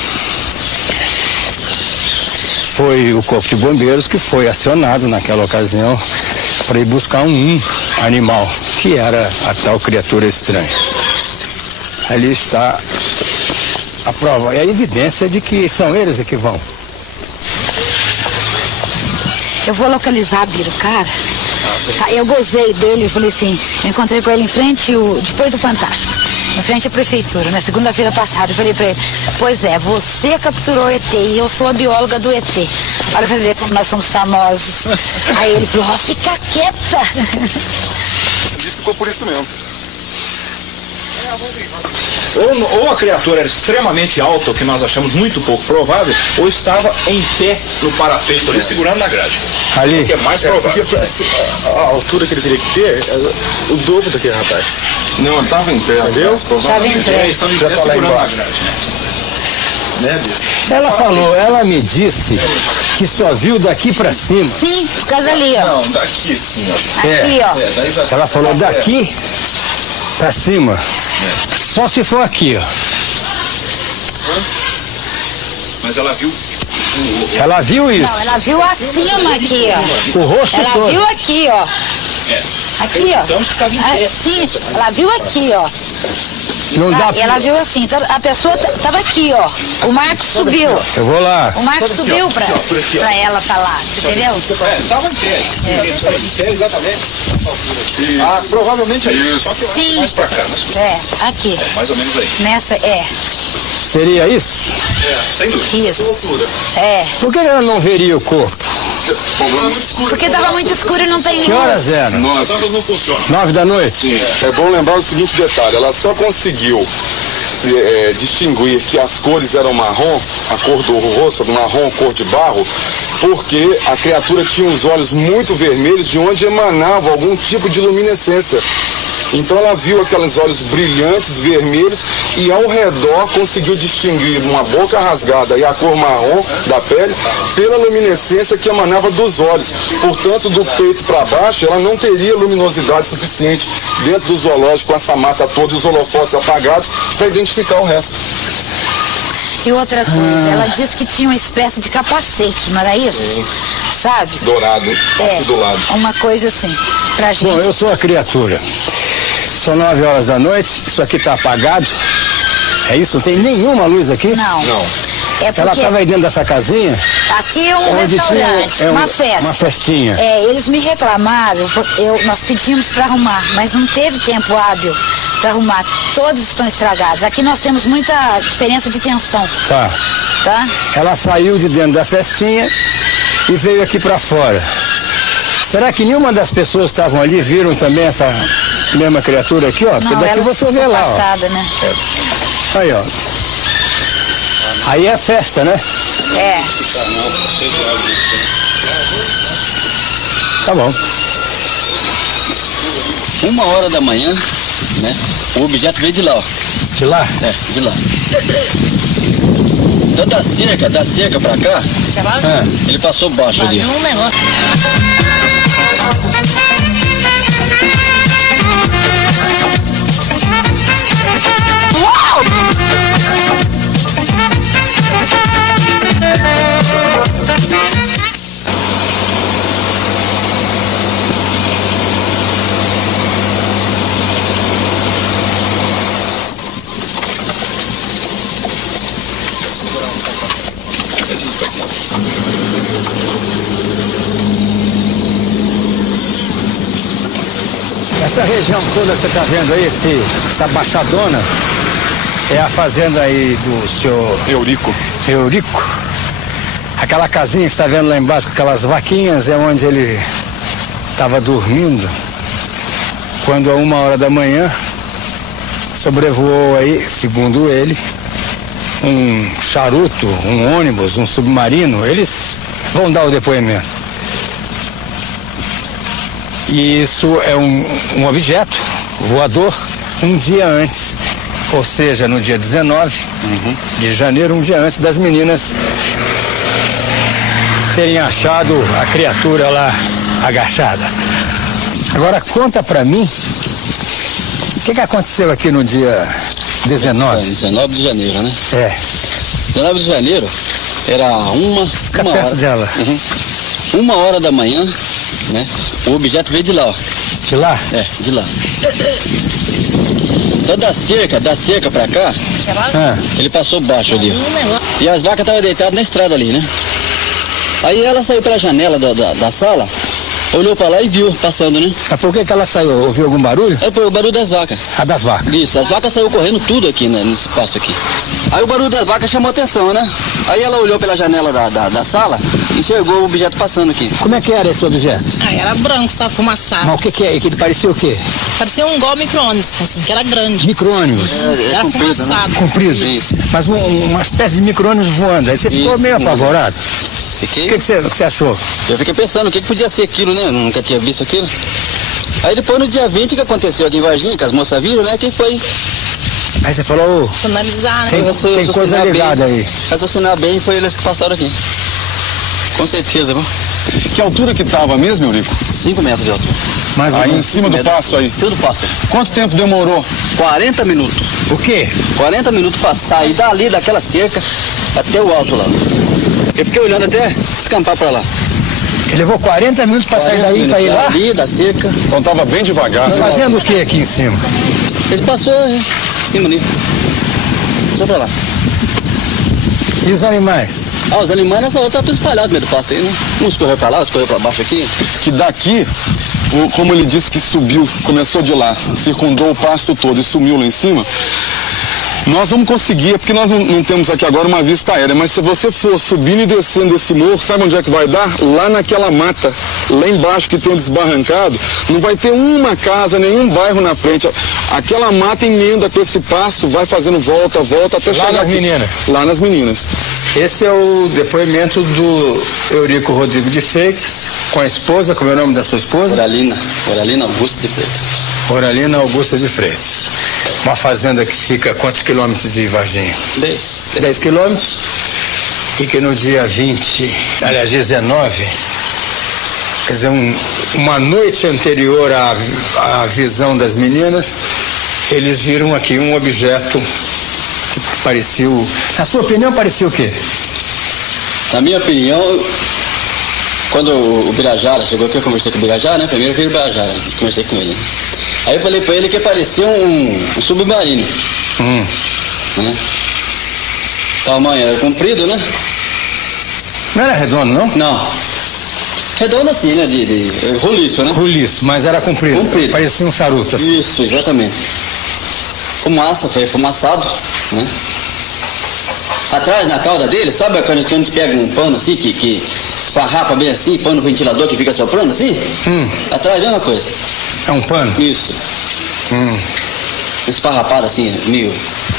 foi o Corpo de Bombeiros que foi acionado naquela ocasião para ir buscar um animal, que era a tal criatura estranha. Ali está a prova, é a evidência de que são eles que vão. Eu vou localizar, Biro, cara. Eu gozei dele, eu falei assim, eu encontrei com ele em frente, depois do Fantástico, em frente à prefeitura, na segunda-feira passada. Eu falei pra ele, pois é, você capturou o ET e eu sou a bióloga do ET. Olha pra ver como nós somos famosos. Aí ele falou, ó, fica quieta. Ficou por isso mesmo. Ou a criatura era extremamente alta, o que nós achamos muito pouco provável, ou estava em pé no parapeito ali, segurando na grade. Ali? O que é mais provável. Porque a altura que ele teria que ter é o dobro daquele rapaz. Não, ele estava em pé. Entendeu? Estava em pé. Estava em pé Já tá lá segurando na embaixo. grade, né? Ela me disse que só viu daqui pra cima. Sim, por causa ali, ó. Não, daqui assim, ó. Aqui, ó. Ela falou daqui pra cima. Só se for aqui, ó. Mas ela viu. Ela viu isso. Não, ela viu acima aqui, ó. O rosto ela todo. viu aqui, ó. Aqui, ó. Então, que estava em pé. Sim, ela viu aqui, ó. Não dá E ela viu assim, então a pessoa tava aqui, ó. O Marcos subiu. Eu vou lá. O Marcos subiu pra ela falar, entendeu? Estava em pé. Estava em pé, exatamente. Ah, provavelmente é isso. Só que eu acho mais pra cá. Aqui. Mais ou menos aí. Nessa, Seria isso? Sem dúvida. Isso. Por que ela não veria o corpo? Porque tava muito escuro e não tem Que horas eram? As lâmpadas não funcionam. 9 da noite? Sim. É bom lembrar o seguinte detalhe, ela só conseguiu distinguir que as cores eram marrom, a cor do rosto marrom, cor de barro, porque a criatura tinha os olhos muito vermelhos, de onde emanava algum tipo de luminescência. Então ela viu aqueles olhos brilhantes, vermelhos, e ao redor conseguiu distinguir uma boca rasgada e a cor marrom da pele pela luminescência que emanava dos olhos. Portanto, do peito para baixo, ela não teria luminosidade suficiente dentro do zoológico, com essa mata toda e os holofotes apagados, para identificar o resto. E outra coisa, ela disse que tinha uma espécie de capacete, não era isso? Sim. Sabe? Dourado, aqui do lado. Uma coisa assim, pra gente. Bom, eu sou a criatura. São 9 horas da noite, isso aqui tá apagado. É isso? Não tem nenhuma luz aqui? Não. É porque ela estava aí dentro dessa casinha? Aqui é um restaurante, uma festa. Uma festinha. Eles me reclamaram, nós pedimos para arrumar, mas não teve tempo hábil para arrumar. Todos estão estragados. Aqui nós temos muita diferença de tensão. Tá? Ela saiu de dentro da festinha e veio aqui para fora. Será que nenhuma das pessoas que estavam ali viram também essa mesma criatura aqui, ó? Porque não, daqui você vê lá, passada, né? Aí, ó. Aí é festa, né? Tá bom. 1h da manhã, né? O objeto veio de lá, ó. De lá? De lá. Então da cerca pra cá, ele passou baixo ali. Um negócio. Essa região toda que você está vendo aí, essa baixadona, é a fazenda aí do senhor Eurico. Aquela casinha que você está vendo lá embaixo com aquelas vaquinhas é onde ele estava dormindo quando a 1h da manhã sobrevoou aí, segundo ele, um charuto, um ônibus, um submarino. Eles vão dar o depoimento. E isso é um objeto voador um dia antes, ou seja, no dia 19 de janeiro, um dia antes das meninas terem achado a criatura lá agachada. Agora conta pra mim o que aconteceu aqui no dia 19. 19 de janeiro, né? É. 19 de janeiro era Fica uma perto hora. dela. 1h da manhã, né? O objeto veio de lá, ó. De lá? É, de lá. Então da cerca pra cá, ele passou baixo ali, ó. E as vacas estavam deitadas na estrada ali, né? Aí ela saiu pela janela da sala, olhou pra lá e viu passando, né? Mas por que ela saiu? Ouviu algum barulho? É o barulho das vacas. Ah, das vacas? Isso, as vacas saíram correndo tudo aqui, né, nesse passo aqui. Aí o barulho das vacas chamou atenção, né? Aí ela olhou pela janela da sala e enxergou o objeto passando aqui. Como é que era esse objeto? Ah, era branco, sabe, fumaçado. Mas o que é? Que ele parecia o quê? Parecia um igual micro-ônibus, assim, que era grande. Micro-ônibus? Era comprido, fumaçado. né? Comprido? Isso. Mas uma espécie de micro-ônibus voando. Aí você ficou Isso, meio apavorado. Fiquei. O que você achou? Eu fiquei pensando o que podia ser aquilo, né? Eu nunca tinha visto aquilo. Aí depois no dia 20 que aconteceu aqui em Varginha, que as moças viram, né? Que foi. Aí você falou, Analisar, né? tem coisa ligada aí. Raciocinar bem, foi eles que passaram aqui. Com certeza, viu? Que altura que tava mesmo, Eurico? 5 metros de altura. Mas aí em cima do passo aí? Em cima do passo. Quanto tempo demorou? 40 minutos. O quê? 40 minutos pra sair dali, daquela cerca, até o alto lá. Eu fiquei olhando até descampar pra lá. Ele levou 40 minutos pra sair daí, pra ir lá? Dali, da cerca. Então tava bem devagar. Fazendo o que aqui em cima? Ele passou, né? Em cima ali. Passou pra lá. E os animais? Ah, os animais nessa outra tá tudo espalhado no meio do passo aí, né? Uns correu pra lá, uns correu pra baixo aqui. Que daqui, como ele disse que subiu, começou de lá, circundou o pasto todo e sumiu lá em cima, nós vamos conseguir, porque nós não temos aqui agora uma vista aérea, mas se você for subindo e descendo esse morro, sabe onde é que vai dar? Lá naquela mata, lá embaixo que tem um desbarrancado, não vai ter uma casa, nenhum bairro na frente. Aquela mata emenda com esse pasto, vai fazendo volta até chegar nas aqui. meninas? Lá nas meninas. Esse é o depoimento do Eurico Rodrigo de Freitas, com a esposa, como é o nome da sua esposa? Oralina Augusta de Freitas. Oralina Augusta de Freitas. Uma fazenda que fica a quantos quilômetros de Varginha? 10 quilômetros. E que no dia 20, aliás, 19, quer dizer, uma noite anterior à visão das meninas, eles viram aqui um objeto que parecia, na sua opinião, parecia o quê? Na minha opinião, quando o Birajara chegou aqui, eu conversei com o Birajara, né? Primeiro veio o Birajara, conversei com ele. Aí eu falei pra ele que parecia um submarino. Né? Tamanho era comprido, né? Não era redondo, não? Não. Redondo assim, né? De roliço, né? Roliço, mas era comprido. Parecia um charuto assim. Isso, exatamente. Fumaça, foi fumaçado, né? Atrás na cauda dele, sabe quando a gente pega um pano assim, que esfarrapa bem assim, pano ventilador que fica soprando assim? Atrás a mesma coisa. É um pano? Isso. Esfarrapado assim, meio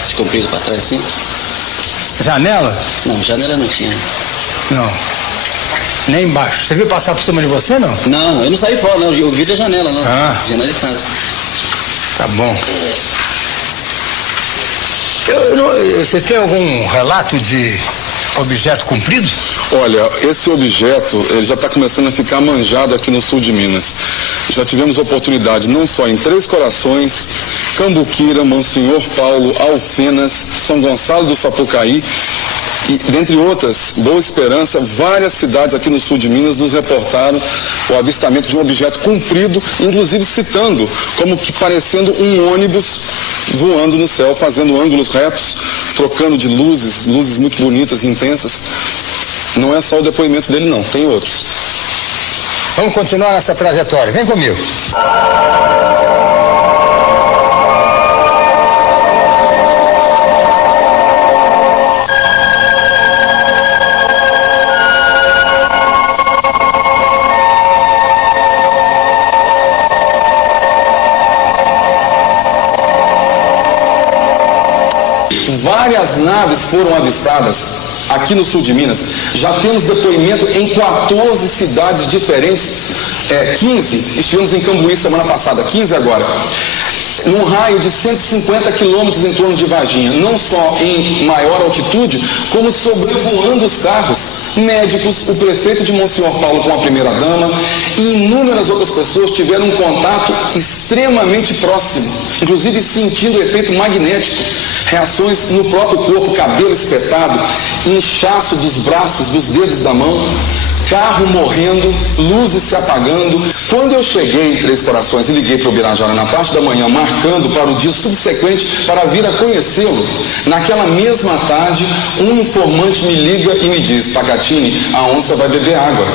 descomprido pra trás assim. Janela? Não, janela não tinha. Não. Nem embaixo. Você viu passar por cima de você, não? Não, eu não saí fora, não. Eu vi da janela, não. Janela de casa. Tá bom. Você tem algum relato de objeto comprido? Olha, esse objeto ele já está começando a ficar manjado aqui no sul de Minas. Já tivemos oportunidade não só em Três Corações, Cambuquira, Monsenhor Paulo, Alfenas, São Gonçalo do Sapucaí, e, dentre outras, Boa Esperança, várias cidades aqui no sul de Minas nos reportaram o avistamento de um objeto comprido, inclusive citando como que parecendo um ônibus voando no céu, fazendo ângulos retos, trocando de luzes muito bonitas e intensas. Não é só o depoimento dele, não, tem outros. Vamos continuar nessa trajetória. Vem comigo. várias naves foram avistadas aqui no sul de Minas. Já temos depoimento em 14 cidades diferentes. 15, estivemos em Cambuí semana passada, 15 agora. Num raio de 150 quilômetros em torno de Varginha, não só em maior altitude, como sobrevoando os carros, médicos, o prefeito de Monsenhor Paulo com a primeira-dama e inúmeras outras pessoas tiveram um contato extremamente próximo, inclusive sentindo o efeito magnético, reações no próprio corpo, cabelo espetado, inchaço dos braços, dos dedos da mão, carro morrendo, luzes se apagando. Quando eu cheguei em Três Corações e liguei para o Birajara na parte da manhã, marcando para o dia subsequente para vir a conhecê-lo, naquela mesma tarde, um informante me liga e me diz: Pacatini, a onça vai beber água.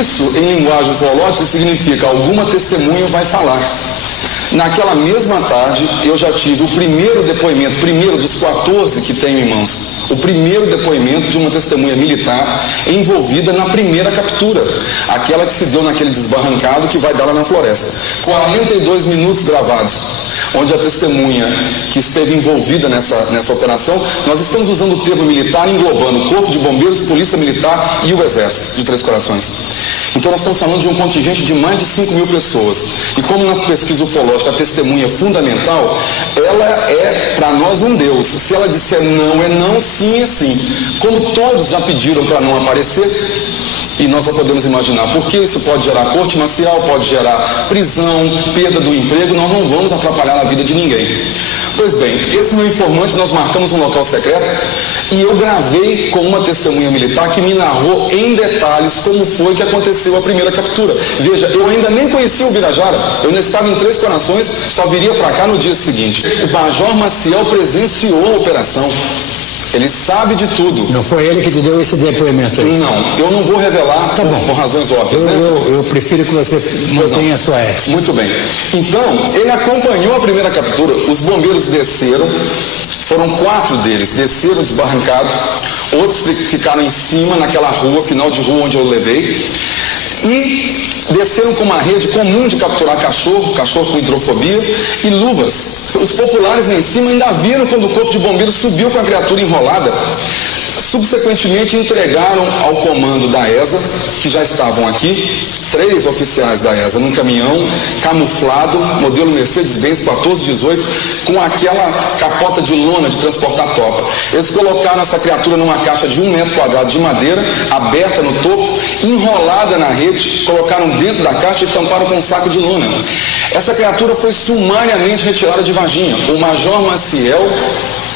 Isso, em linguagem ufológica, significa alguma testemunha vai falar. Naquela mesma tarde, eu já tive o primeiro depoimento, primeiro dos 14 que tenho em mãos, o primeiro depoimento de uma testemunha militar envolvida na primeira captura, aquela que se deu naquele desbarrancado que vai dar lá na floresta. 42 minutos gravados, onde a testemunha que esteve envolvida nessa operação, nós estamos usando o termo militar englobando o Corpo de Bombeiros, Polícia Militar e o Exército de Três Corações. Então nós estamos falando de um contingente de mais de 5 mil pessoas. E como na pesquisa ufológica a testemunha é fundamental, ela é para nós um Deus. Se ela disser não, é não, sim, é sim. Como todos já pediram para não aparecer, e nós só podemos imaginar, porque isso pode gerar corte marcial, pode gerar prisão, perda do emprego, nós não vamos atrapalhar a vida de ninguém. Pois bem, esse meu informante, nós marcamos um local secreto e eu gravei com uma testemunha militar que me narrou em detalhes como foi que aconteceu a primeira captura. Veja, eu ainda nem conhecia o Birajara, eu ainda estava em Três Corações, só viria para cá no dia seguinte. O Major Maciel presenciou a operação. Ele sabe de tudo. Não foi ele que te deu esse depoimento aí? Não, eu não vou revelar por razões óbvias, né? Eu prefiro que você mantenha a sua ética. Muito bem. Então, ele acompanhou a primeira captura, os bombeiros desceram, foram 4 deles, desceram desbarrancado, outros ficaram em cima, naquela rua, final de rua onde eu levei, e desceram com uma rede comum de capturar cachorro com hidrofobia e luvas. Os populares lá em cima ainda viram quando o corpo de bombeiros subiu com a criatura enrolada. Subsequentemente entregaram ao comando da ESA, que já estavam aqui, 3 oficiais da ESA num caminhão camuflado, modelo Mercedes-Benz 1418, com aquela capota de lona de transportar tropa. Eles colocaram essa criatura numa caixa de 1 metro quadrado de madeira, aberta no topo, enrolada na rede, colocaram dentro da caixa e tamparam com um saco de lona. Essa criatura foi sumariamente retirada de Varginha. O Major Maciel,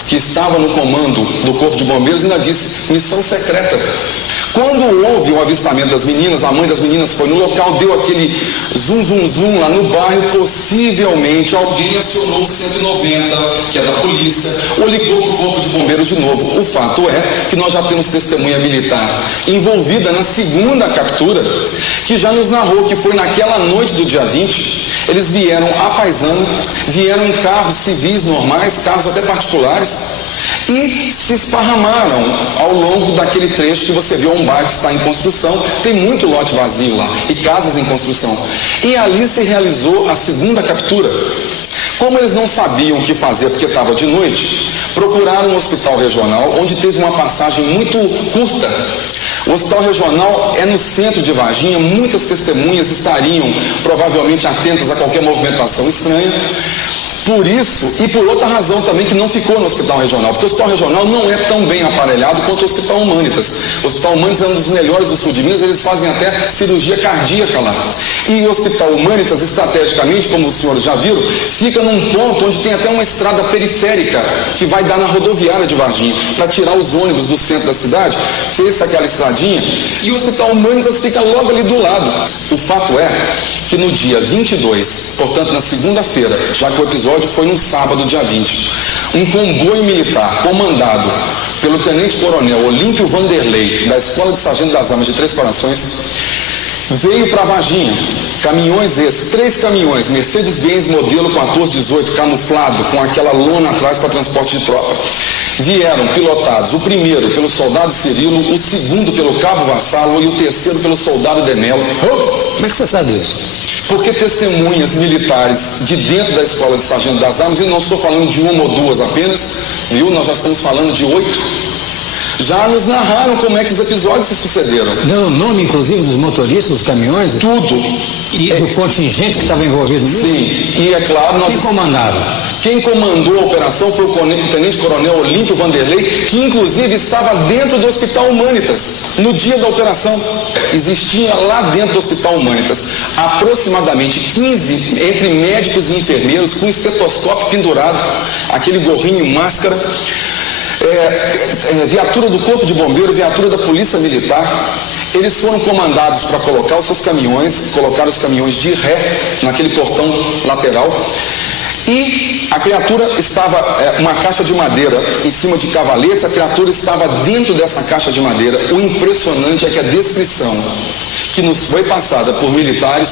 que estava no comando do Corpo de Bombeiros, ainda disse: missão secreta. Quando houve o avistamento das meninas, a mãe das meninas foi no local, deu aquele zum lá no bairro, possivelmente alguém acionou o 190, que é da polícia, ou ligou para o Corpo de Bombeiros de novo. O fato é que nós já temos testemunha militar envolvida na segunda captura, que já nos narrou que foi naquela noite do dia 20, eles vieram a paisano, vieram em carros civis normais, carros até particulares, e se esparramaram ao longo daquele trecho que você vê um bairro que está em construção, tem muito lote vazio lá e casas em construção. E ali se realizou a segunda captura. Como eles não sabiam o que fazer porque estava de noite, procuraram um hospital regional onde teve uma passagem muito curta. O hospital regional é no centro de Varginha, muitas testemunhas estariam provavelmente atentas a qualquer movimentação estranha. Por isso, e por outra razão também, que não ficou no hospital regional, porque o hospital regional não é tão bem aparelhado quanto o Hospital Humanitas. O Hospital Humanitas é um dos melhores do sul de Minas, eles fazem até cirurgia cardíaca lá. E o Hospital Humanitas, estrategicamente, como os senhores já viram, fica num ponto onde tem até uma estrada periférica que vai dar na rodoviária de Varginha, para tirar os ônibus do centro da cidade, fez aquela estradinha, e o Hospital Humanitas fica logo ali do lado. O fato é que no dia 22, portanto na segunda-feira, já que o episódio foi no sábado, dia 20, um comboio militar comandado pelo tenente-coronel Olímpio Vanderlei, da Escola de Sargento das Armas de Três Corações, veio para Varginha. Caminhões esses, 3 caminhões, Mercedes-Benz modelo 1418, camuflado, com aquela lona atrás para transporte de tropa. Vieram pilotados, o primeiro pelo soldado Cirilo, o segundo pelo cabo Vassalo e o terceiro pelo soldado Demelo. Como é que você sabe isso? Porque testemunhas militares de dentro da escola de sargento das armas, e não estou falando de uma ou duas apenas, viu? Nós já estamos falando de 8, já nos narraram como é que os episódios se sucederam. Deu o nome, inclusive, dos motoristas, dos caminhões? Tudo. E do contingente que estava envolvido nisso? Sim, e é claro... Quem comandava? Quem comandou a operação foi o tenente-coronel Olímpio Vanderlei, que inclusive estava dentro do Hospital Humanitas, no dia da operação. Existia lá dentro do Hospital Humanitas aproximadamente 15 entre médicos e enfermeiros com estetoscópio pendurado, aquele gorrinho, máscara, viatura do Corpo de Bombeiro, viatura da Polícia Militar. Eles foram comandados para colocar os seus caminhões, colocaram os caminhões de ré naquele portão lateral. E a criatura estava, uma caixa de madeira em cima de cavaletes, a criatura estava dentro dessa caixa de madeira. O impressionante é que a descrição que nos foi passada por militares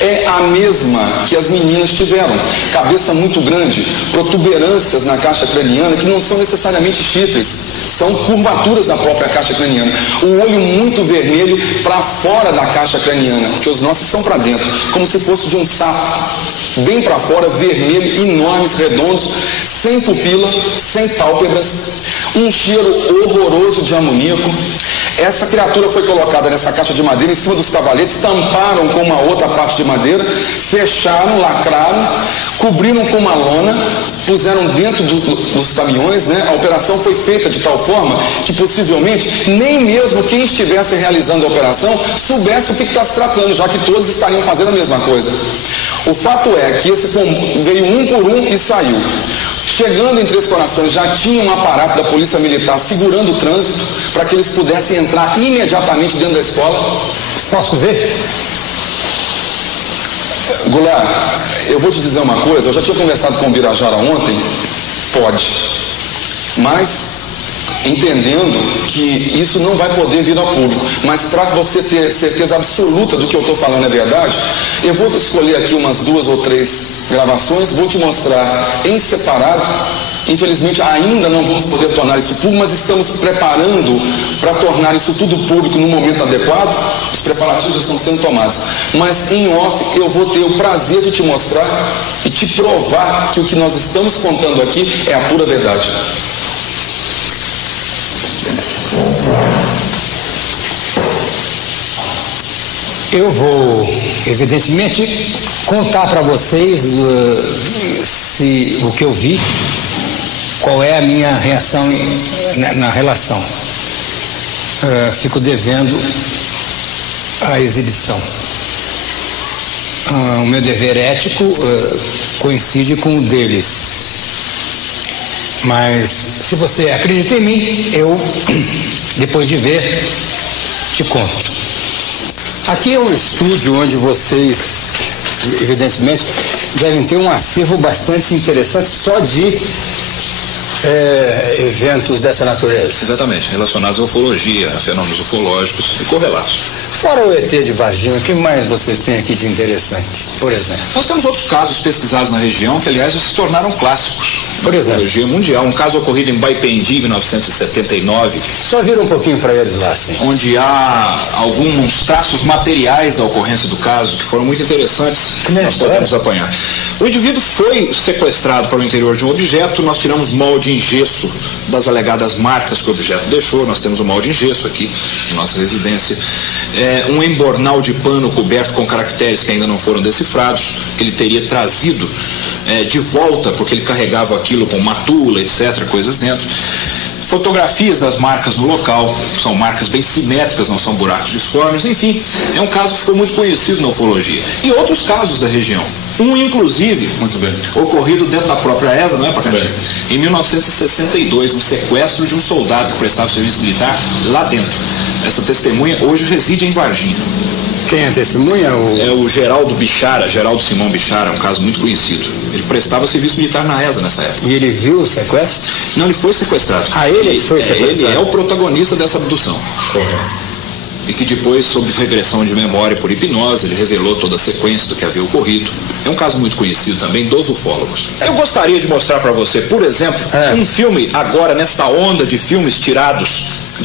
é a mesma que as meninas tiveram. Cabeça muito grande, protuberâncias na caixa craniana que não são necessariamente chifres, são curvaturas na própria caixa craniana. O olho muito vermelho para fora da caixa craniana, porque os nossos são para dentro, como se fosse de um sapo. Bem para fora, vermelho, enormes, redondos, sem pupila, sem pálpebras, um cheiro horroroso de amoníaco. Essa criatura foi colocada nessa caixa de madeira em cima dos cavaletes, tamparam com uma outra parte de madeira, fecharam, lacraram, cobriram com uma lona, puseram dentro dos caminhões, né? A operação foi feita de tal forma que possivelmente nem mesmo quem estivesse realizando a operação soubesse o que está se tratando, já que todos estariam fazendo a mesma coisa. O fato é que esse veio um por um e saiu. Chegando em Três Corações, já tinha um aparato da Polícia Militar segurando o trânsito para que eles pudessem entrar imediatamente dentro da escola. Posso ver? Goulart, eu vou te dizer uma coisa, eu já tinha conversado com o Birajara ontem, pode, mas entendendo que isso não vai poder vir ao público, mas para você ter certeza absoluta do que eu estou falando é verdade, eu vou escolher aqui umas 2 ou 3 gravações, vou te mostrar em separado. Infelizmente ainda não vamos poder tornar isso público, mas estamos preparando para tornar isso tudo público no momento adequado. Os preparativos já estão sendo tomados, mas em off eu vou ter o prazer de te mostrar e te provar que o que nós estamos contando aqui é a pura verdade. Eu vou, evidentemente, contar para vocês o que eu vi, qual é a minha reação na relação. Fico devendo a exibição. O meu dever ético coincide com o deles. Mas, se você acredita em mim, eu, depois de ver, te conto. Aqui é um estúdio onde vocês, evidentemente, devem ter um acervo bastante interessante só de eventos dessa natureza. Exatamente, relacionados à ufologia, a fenômenos ufológicos e correlatos. Fora o ET de Varginha, o que mais vocês têm aqui de interessante, por exemplo? Nós temos outros casos pesquisados na região que, aliás, se tornaram clássicos. Por exemplo? Ufologia mundial. Um caso ocorrido em Baipendi, em 1979. Só vira um pouquinho para eles lá, sim. Onde há alguns traços materiais da ocorrência do caso que foram muito interessantes. Que nós podemos apanhar. O indivíduo foi sequestrado para o interior de um objeto, nós tiramos molde em gesso das alegadas marcas que o objeto deixou, nós temos um molde em gesso aqui em nossa residência, um embornal de pano coberto com caracteres que ainda não foram decifrados, que ele teria trazido de volta, porque ele carregava aquilo com matula, etc., coisas dentro. Fotografias das marcas no local, são marcas bem simétricas, não são buracos disformes, enfim, é um caso que ficou muito conhecido na ufologia. E outros casos da região. Um, inclusive, muito bem, ocorrido dentro da própria ESA, não é, Pacati? Em 1962, um sequestro de um soldado que prestava serviço militar lá dentro. Essa testemunha hoje reside em Varginha. Quem é a testemunha? É o Geraldo Bichara, Geraldo Simão Bichara, um caso muito conhecido. Ele prestava serviço militar na ESA nessa época. E ele viu o sequestro? Não, ele foi sequestrado. Ele foi sequestrado? Ele é o protagonista dessa abdução. Correto. E que depois, sob regressão de memória por hipnose, ele revelou toda a sequência do que havia ocorrido. É um caso muito conhecido também dos ufólogos. Eu gostaria de mostrar para você, por exemplo, um filme agora nessa onda de filmes tirados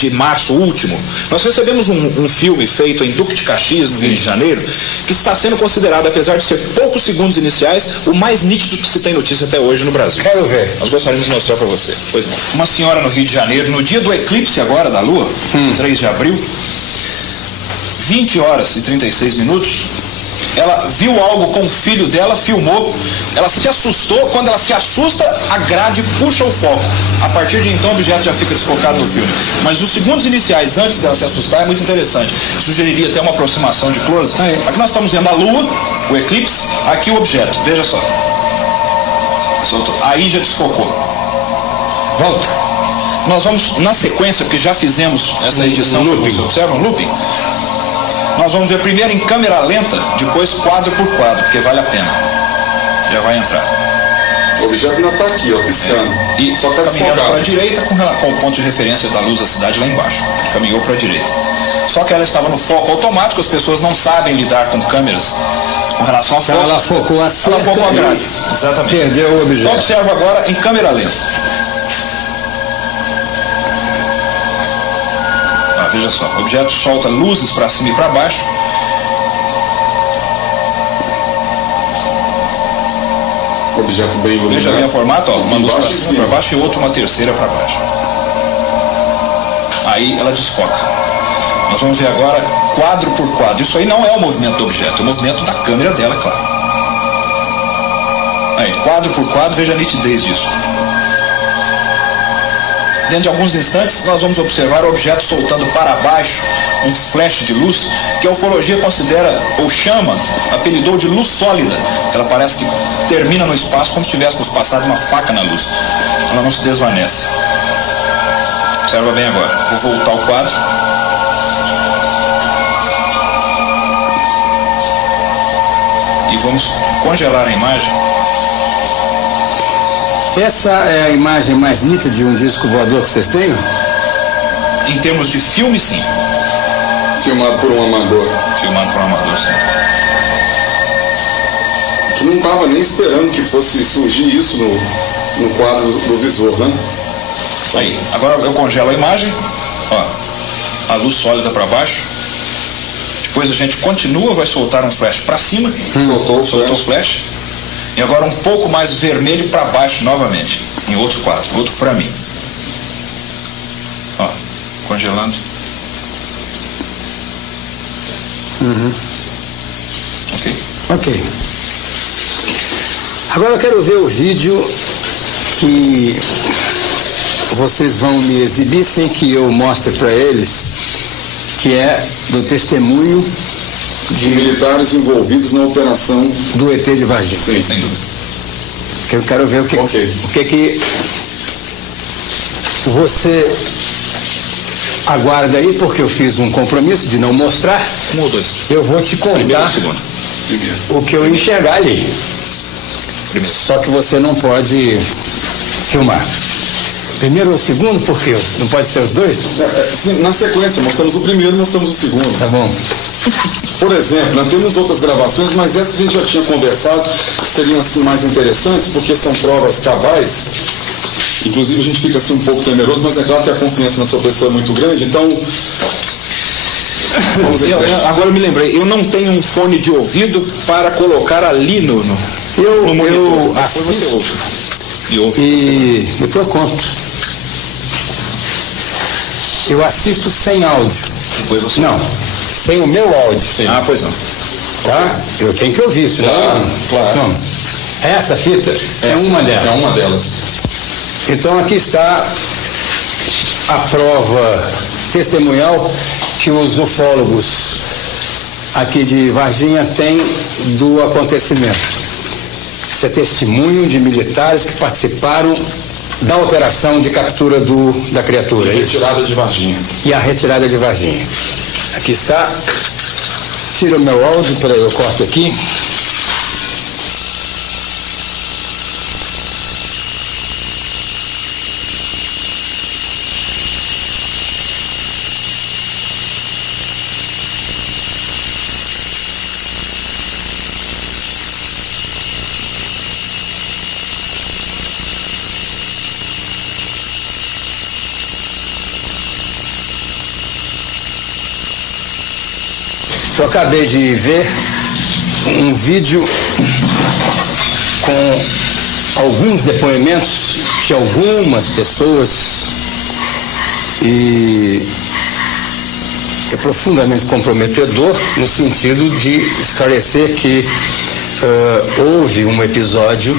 de março último, nós recebemos um filme feito em Duque de Caxias, no Rio de Janeiro, que está sendo considerado, apesar de ser poucos segundos iniciais, o mais nítido que se tem notícia até hoje no Brasil. Quero ver. Nós gostaríamos de mostrar para você. Pois não. Uma senhora no Rio de Janeiro, no dia do eclipse agora da Lua, 3 de abril, 20 horas e 36 minutos, ela viu algo com o filho dela, filmou, ela se assustou. Quando ela se assusta, a grade puxa o foco. A partir de então o objeto já fica desfocado no filme. Mas os segundos iniciais antes dela se assustar é muito interessante. Sugeriria até uma aproximação de close. Aqui nós estamos vendo a Lua, o eclipse, aqui o objeto, veja só. Soltou. Aí já desfocou. Volta. Nós vamos na sequência, porque já fizemos essa edição, você observa um looping. Nós vamos ver primeiro em câmera lenta, depois quadro por quadro, porque vale a pena. Já vai entrar. O objeto ainda está aqui, ó, piscando. E só está caminhando para a direita com o ponto de referência da luz da cidade lá embaixo. Caminhou para a direita. Só que ela estava no foco automático, as pessoas não sabem lidar com câmeras com relação a foco. Ela focou a cerca. Ela focou a grade. Exatamente. Perdeu o objeto. Então observa agora em câmera lenta. Veja só, o objeto solta luzes para cima e para baixo. Objeto bem iluminado. Veja bem o formato, ó, uma luz para cima e para baixo e outra, uma terceira para baixo. Aí ela desfoca. Nós vamos ver agora quadro por quadro. Isso aí não é o movimento do objeto, é o movimento da câmera dela, é claro. Aí, quadro por quadro, veja a nitidez disso. Dentro de alguns instantes, nós vamos observar o objeto soltando para baixo um flash de luz, que a ufologia considera, ou chama, apelidou de luz sólida. Ela parece que termina no espaço como se tivéssemos passado uma faca na luz. Ela não se desvanece. Observa bem agora. Vou voltar ao quadro. E vamos congelar a imagem. Essa é a imagem mais nítida de um disco voador que vocês têm? Em termos de filme, sim. Filmado por um amador. Filmado por um amador, sim. Que não estava nem esperando que fosse surgir isso no quadro do visor, né? Aí, agora eu congelo a imagem. Ó, a luz sólida para baixo. Depois a gente continua, vai soltar um flash para cima. Soltou o flash. E agora um pouco mais vermelho para baixo novamente, em outro quadro, outro frame. Ó, congelando. Ok. Agora eu quero ver o vídeo que vocês vão me exibir sem que eu mostre para eles, que é do testemunho de militares envolvidos na operação do ET de Varginha. Sim, sem dúvida. Eu quero ver o que você aguarda aí, porque eu fiz um compromisso de não mostrar. Um ou dois. Eu vou te contar o que eu enxergar ali. Só que você não pode filmar. Primeiro ou segundo, por quê? Não pode ser os dois? Sim, na sequência, mostramos o primeiro e mostramos o segundo. Tá bom. Por exemplo, nós temos outras gravações, mas essas a gente já tinha conversado, seriam assim mais interessantes, porque são provas cabais. Inclusive a gente fica assim um pouco temeroso, mas é claro que a confiança na sua pessoa é muito grande, então... Agora eu me lembrei, eu não tenho um fone de ouvido para colocar ali no monitor. Eu assisto você ouve. E depois conto. Eu assisto sem áudio. Depois você não, sem o meu áudio. Sim. Ah, pois não. Tá? Eu tenho que ouvir isso. Claro. Então, essa fita é uma delas. É uma delas. Então aqui está a prova testemunhal que os ufólogos aqui de Varginha têm do acontecimento. Isso é testemunho de militares que participaram da operação de captura da criatura. E a retirada de Varginha. E a retirada de Varginha. Aqui está. Tira o meu áudio, peraí, eu corto aqui. Eu acabei de ver um vídeo com alguns depoimentos de algumas pessoas e é profundamente comprometedor no sentido de esclarecer que houve um episódio,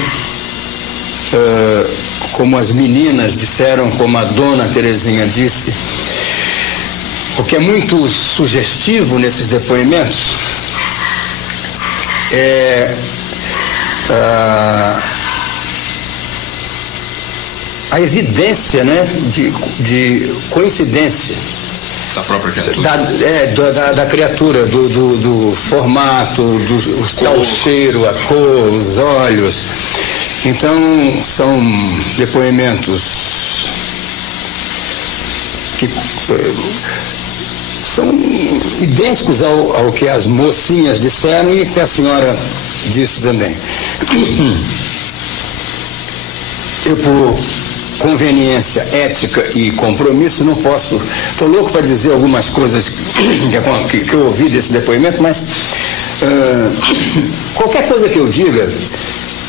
como as meninas disseram, como a dona Terezinha disse. O que é muito sugestivo nesses depoimentos é a evidência, né, de coincidência da própria criatura, da criatura, do formato, do tal cheiro, a cor, os olhos. Então são depoimentos que são idênticos ao que as mocinhas disseram e que a senhora disse também. Eu, por conveniência ética e compromisso, não posso, estou louco para dizer algumas coisas que eu ouvi desse depoimento, mas qualquer coisa que eu diga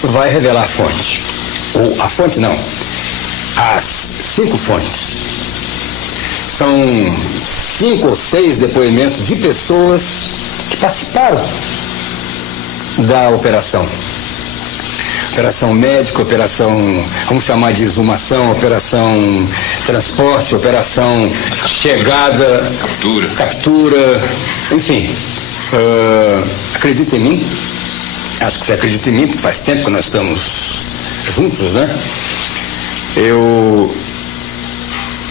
vai revelar a fonte. Ou a fonte não, as 5 fontes. São 5 ou 6 depoimentos de pessoas que participaram da operação. Operação médica, operação, vamos chamar de exumação, operação transporte, operação chegada, captura, enfim. Acredita em mim? Acho que você acredita em mim, porque faz tempo que nós estamos juntos, né? Eu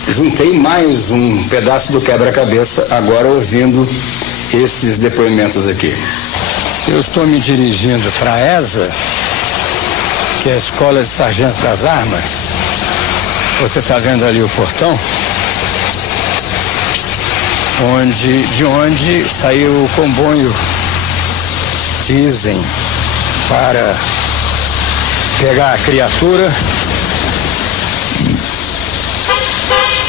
juntei mais um pedaço do quebra-cabeça agora ouvindo esses depoimentos aqui. Eu estou me dirigindo para a ESA, que é a Escola de Sargentos das Armas. Você está vendo ali o portão, de onde saiu o comboio, dizem, para pegar a criatura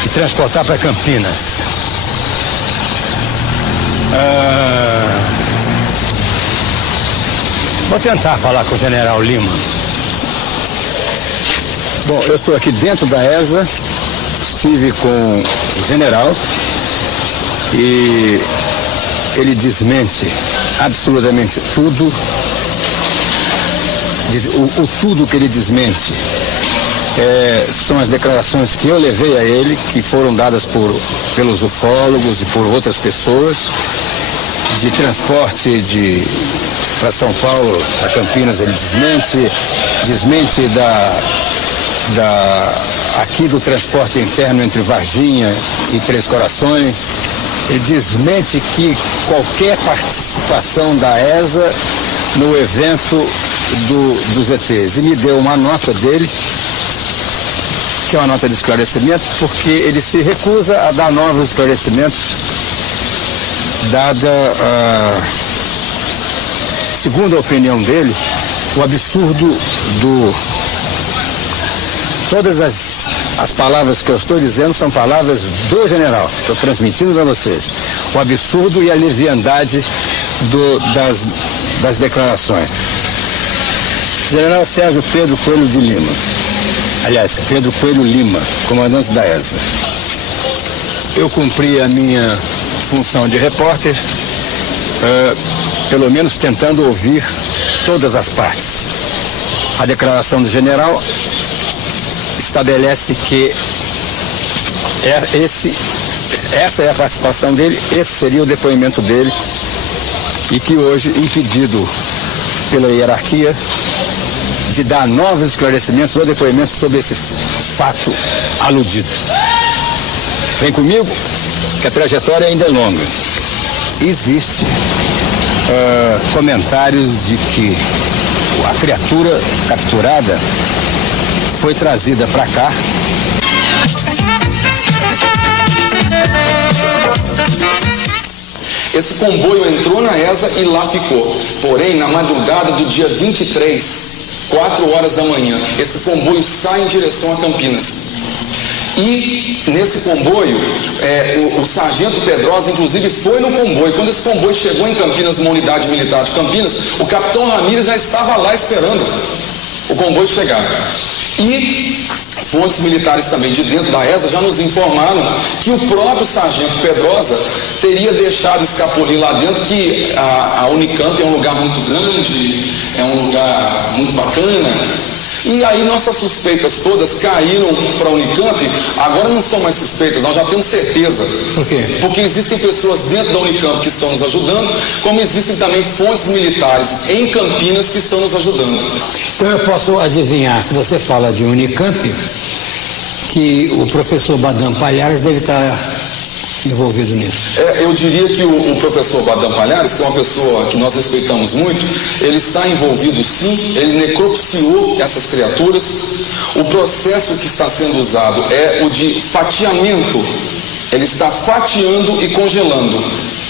e transportar para Campinas. Vou tentar falar com o General Lima. Bom, eu estou aqui dentro da ESA, estive com o general e ele desmente absolutamente tudo. O tudo que ele desmente são as declarações que eu levei a ele, que foram dadas pelos ufólogos e por outras pessoas, de transporte para São Paulo, para Campinas. Ele desmente aqui do transporte interno entre Varginha e Três Corações. Ele desmente que qualquer participação da ESA no evento dos ETs. E me deu uma nota dele, que é uma nota de esclarecimento, porque ele se recusa a dar novos esclarecimentos, dada segundo a opinião dele, o absurdo todas as palavras que eu estou dizendo são palavras do general, estou transmitindo para vocês. O absurdo e a leviandade das declarações. General Sérgio Pedro Coelho de Lima. Aliás, Pedro Coelho Lima, comandante da ESA. Eu cumpri a minha função de repórter, pelo menos tentando ouvir todas as partes. A declaração do general estabelece que essa é a participação dele, esse seria o depoimento dele, e que hoje, impedido pela hierarquia de dar novos esclarecimentos ou depoimentos sobre esse fato aludido. Vem comigo, que a trajetória ainda é longa. Existe comentários de que a criatura capturada foi trazida para cá. Esse comboio entrou na ESA e lá ficou. Porém, na madrugada do dia 23, 4 horas da manhã, esse comboio sai em direção a Campinas. E nesse comboio, o sargento Pedrosa, inclusive, foi no comboio. Quando esse comboio chegou em Campinas, numa unidade militar de Campinas, o capitão Ramírez já estava lá esperando o comboio chegar. E fontes militares também de dentro da ESA já nos informaram que o próprio sargento Pedrosa teria deixado escapulir lá dentro que a Unicamp é um lugar muito grande, é um lugar muito bacana. E aí nossas suspeitas todas caíram para a Unicamp. Agora não são mais suspeitas, nós já temos certeza. Por quê? Porque existem pessoas dentro da Unicamp que estão nos ajudando, como existem também fontes militares em Campinas que estão nos ajudando. Então eu posso adivinhar, se você fala de Unicamp, que o professor Badam Palhares deve estar envolvido nisso. Eu diria que o professor Badam Palhares, que é uma pessoa que nós respeitamos muito, ele está envolvido sim, ele necropsiou essas criaturas. O processo que está sendo usado é o de fatiamento. Ele está fatiando e congelando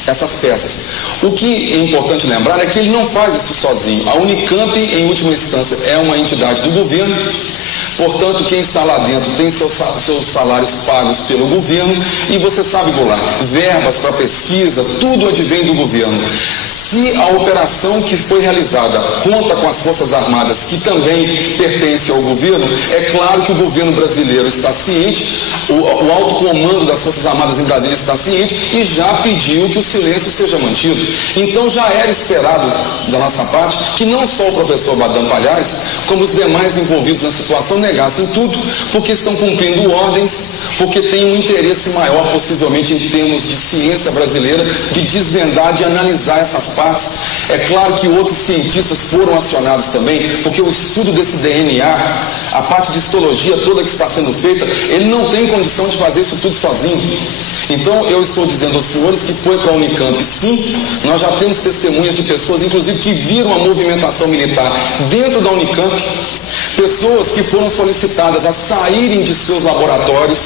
essas peças. O que é importante lembrar é que ele não faz isso sozinho. A Unicamp, em última instância, é uma entidade do governo. Portanto, quem está lá dentro tem seus salários pagos pelo governo e você sabe, Goulart, verbas para pesquisa, tudo advém do governo. Se a operação que foi realizada conta com as Forças Armadas, que também pertencem ao governo, é claro que o governo brasileiro está ciente, o alto comando das Forças Armadas em Brasília está ciente e já pediu que o silêncio seja mantido. Então já era esperado da nossa parte que não só o professor Badam Palhares, como os demais envolvidos na situação negassem tudo, porque estão cumprindo ordens, porque têm um interesse maior, possivelmente em termos de ciência brasileira, de desvendar, de analisar essas partes. É claro que outros cientistas foram acionados também, porque o estudo desse DNA, a parte de histologia toda que está sendo feita, ele não tem condição de fazer isso tudo sozinho. Então eu estou dizendo aos senhores que foi para a Unicamp, sim. Nós já temos testemunhas de pessoas, inclusive, que viram a movimentação militar dentro da Unicamp, pessoas que foram solicitadas a saírem de seus laboratórios,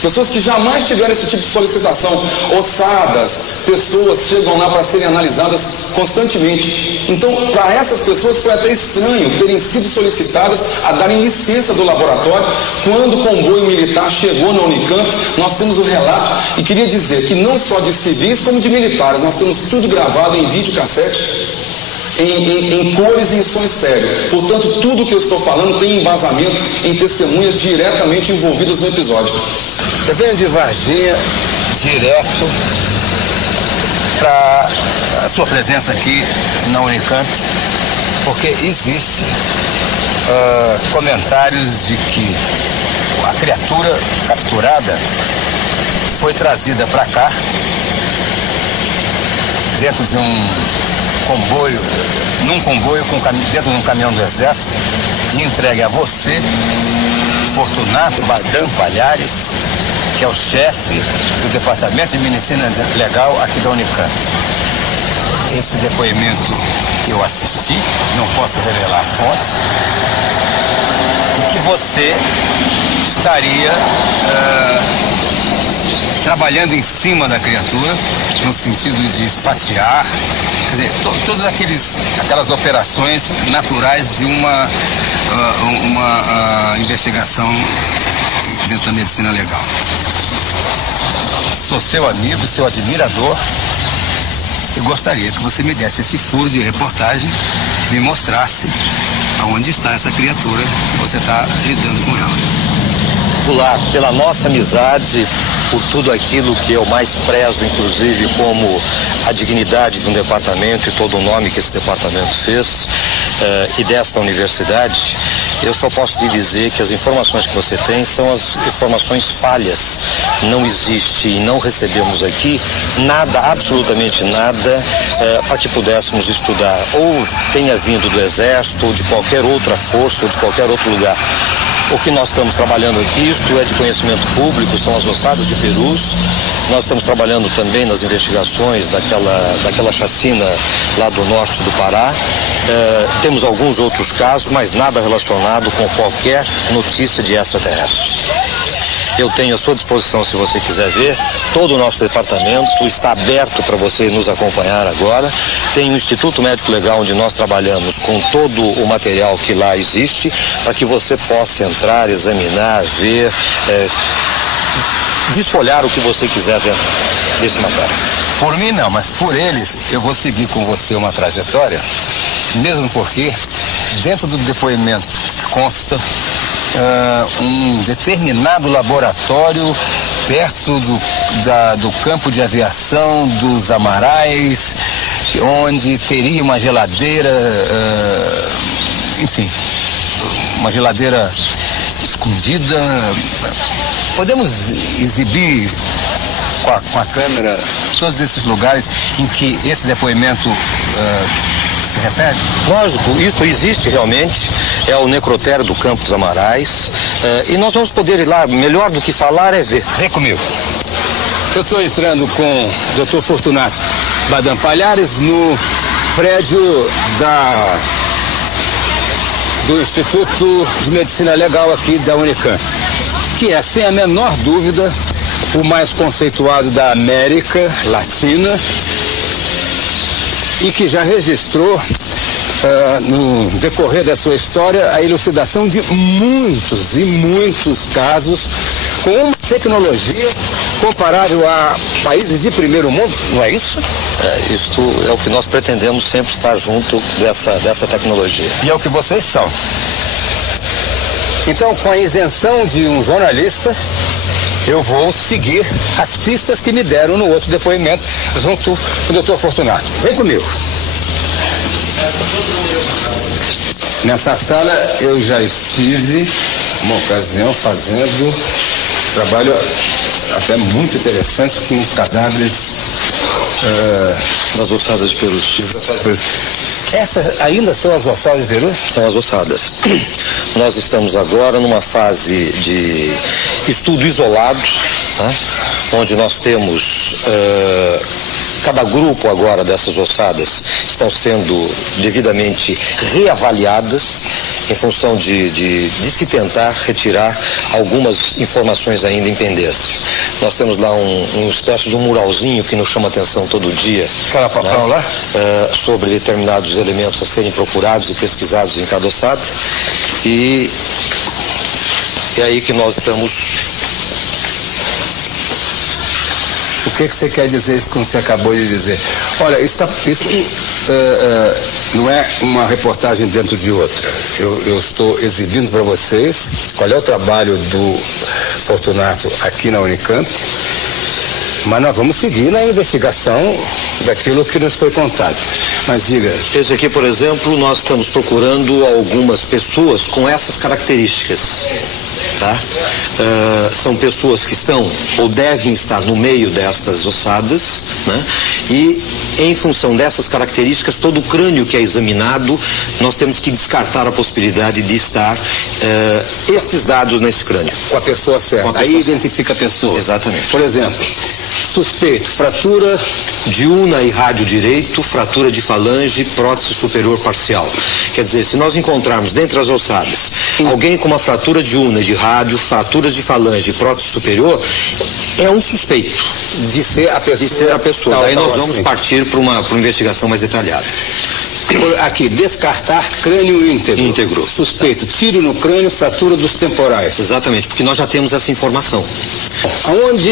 pessoas que jamais tiveram esse tipo de solicitação, ossadas, pessoas chegam lá para serem analisadas constantemente. Então, para essas pessoas foi até estranho terem sido solicitadas a darem licença do laboratório. Quando o comboio militar chegou na Unicamp, nós temos o relato, e queria dizer que não só de civis como de militares, nós temos tudo gravado em videocassete, em cores e em som estéreo. Portanto, tudo que eu estou falando tem embasamento em testemunhas diretamente envolvidas no episódio. Eu venho de Varginha direto para a sua presença aqui na Unicamp, porque existe comentários de que a criatura capturada foi trazida para cá dentro de um comboio, dentro de um caminhão do Exército, e entregue a você, Fortunato Badam Palhares, que é o chefe do Departamento de Medicina Legal aqui da Unicamp. Esse depoimento eu assisti, não posso revelar a fonte, e que você estaria trabalhando em cima da criatura, no sentido de fatiar, quer dizer, todas aquelas operações naturais de uma investigação dentro da medicina legal. Sou seu amigo, seu admirador, e gostaria que você me desse esse furo de reportagem e me mostrasse aonde está essa criatura que você está lidando com ela. Goulart, pela nossa amizade, por tudo aquilo que eu mais prezo, inclusive como a dignidade de um departamento e todo o nome que esse departamento fez, e desta universidade, eu só posso lhe dizer que as informações que você tem são as informações falhas. Não existe e não recebemos aqui nada, absolutamente nada, para que pudéssemos estudar, ou tenha vindo do Exército, ou de qualquer outra força, ou de qualquer outro lugar. O que nós estamos trabalhando aqui, isto é de conhecimento público, são as ossadas de perus. Nós estamos trabalhando também nas investigações daquela chacina lá do norte do Pará. Temos alguns outros casos, mas nada relacionado com qualquer notícia de extraterrestre. eu tenho à sua disposição, se você quiser ver, todo o nosso departamento está aberto para você nos acompanhar agora. Tem o Instituto Médico Legal, onde nós trabalhamos com todo o material que lá existe, para que você possa entrar, examinar, ver, desfolhar o que você quiser dentro desse material. Por mim não, mas por eles eu vou seguir com você uma trajetória, mesmo porque dentro do depoimento consta um determinado laboratório perto do campo de aviação dos Amarais, onde teria uma geladeira, enfim, uma geladeira escondida. Podemos exibir com a câmera todos esses lugares em que esse depoimento se refere? Lógico, isso existe realmente, é o necrotério do Campo dos Amarais, e nós vamos poder ir lá, melhor do que falar é ver. Vem comigo. Eu estou entrando com o Dr. Fortunato Badam Palhares no prédio do Instituto de Medicina Legal aqui da Unicamp, que é, sem a menor dúvida, o mais conceituado da América Latina e que já registrou no decorrer da sua história a elucidação de muitos e muitos casos com uma tecnologia comparável a países de primeiro mundo, não é isso? Isto é o que nós pretendemos sempre estar junto dessa tecnologia. E é o que vocês são. Então, com a isenção de um jornalista, eu vou seguir as pistas que me deram no outro depoimento junto com o Dr. Fortunato. Vem comigo. Nessa sala eu já estive uma ocasião fazendo trabalho até muito interessante com os cadáveres das ossadas de Perus. Essas ainda são as ossadas de Perus? São as ossadas. Nós estamos agora numa fase de estudo isolado, né? Onde nós temos cada grupo agora dessas ossadas estão sendo devidamente reavaliadas em função de se tentar retirar algumas informações ainda em pendência. Nós temos lá uma espécie de um muralzinho que nos chama atenção todo dia. Aquela papel lá? Sobre determinados elementos a serem procurados e pesquisados em cada ossada. E é aí que nós estamos. O que você quer dizer isso como você acabou de dizer? Olha, isso não é uma reportagem dentro de outra. Eu estou exibindo para vocês qual é o trabalho do Fortunato aqui na Unicamp, mas nós vamos seguir na investigação daquilo que nos foi contado. Mas diga. Esse aqui, por exemplo, nós estamos procurando algumas pessoas com essas características. Tá? São pessoas que estão ou devem estar no meio destas ossadas, né? E em função dessas características, todo o crânio que é examinado, nós temos que descartar a possibilidade de estar estes dados nesse crânio. Com a pessoa certa. Aí identifica a pessoa. Exatamente. Por exemplo, suspeito, fratura de una e rádio direito, fratura de falange, prótese superior parcial. Quer dizer, se nós encontrarmos dentre as ossadas alguém com uma fratura de una, de rádio, fraturas de falange e prótese superior, é um suspeito de ser a pessoa. De ser a pessoa. Daí nós vamos partir para uma investigação mais detalhada. Aqui, descartar crânio íntegro. Íntegro. Suspeito, tiro no crânio, fratura dos temporais. Exatamente, porque nós já temos essa informação. Aonde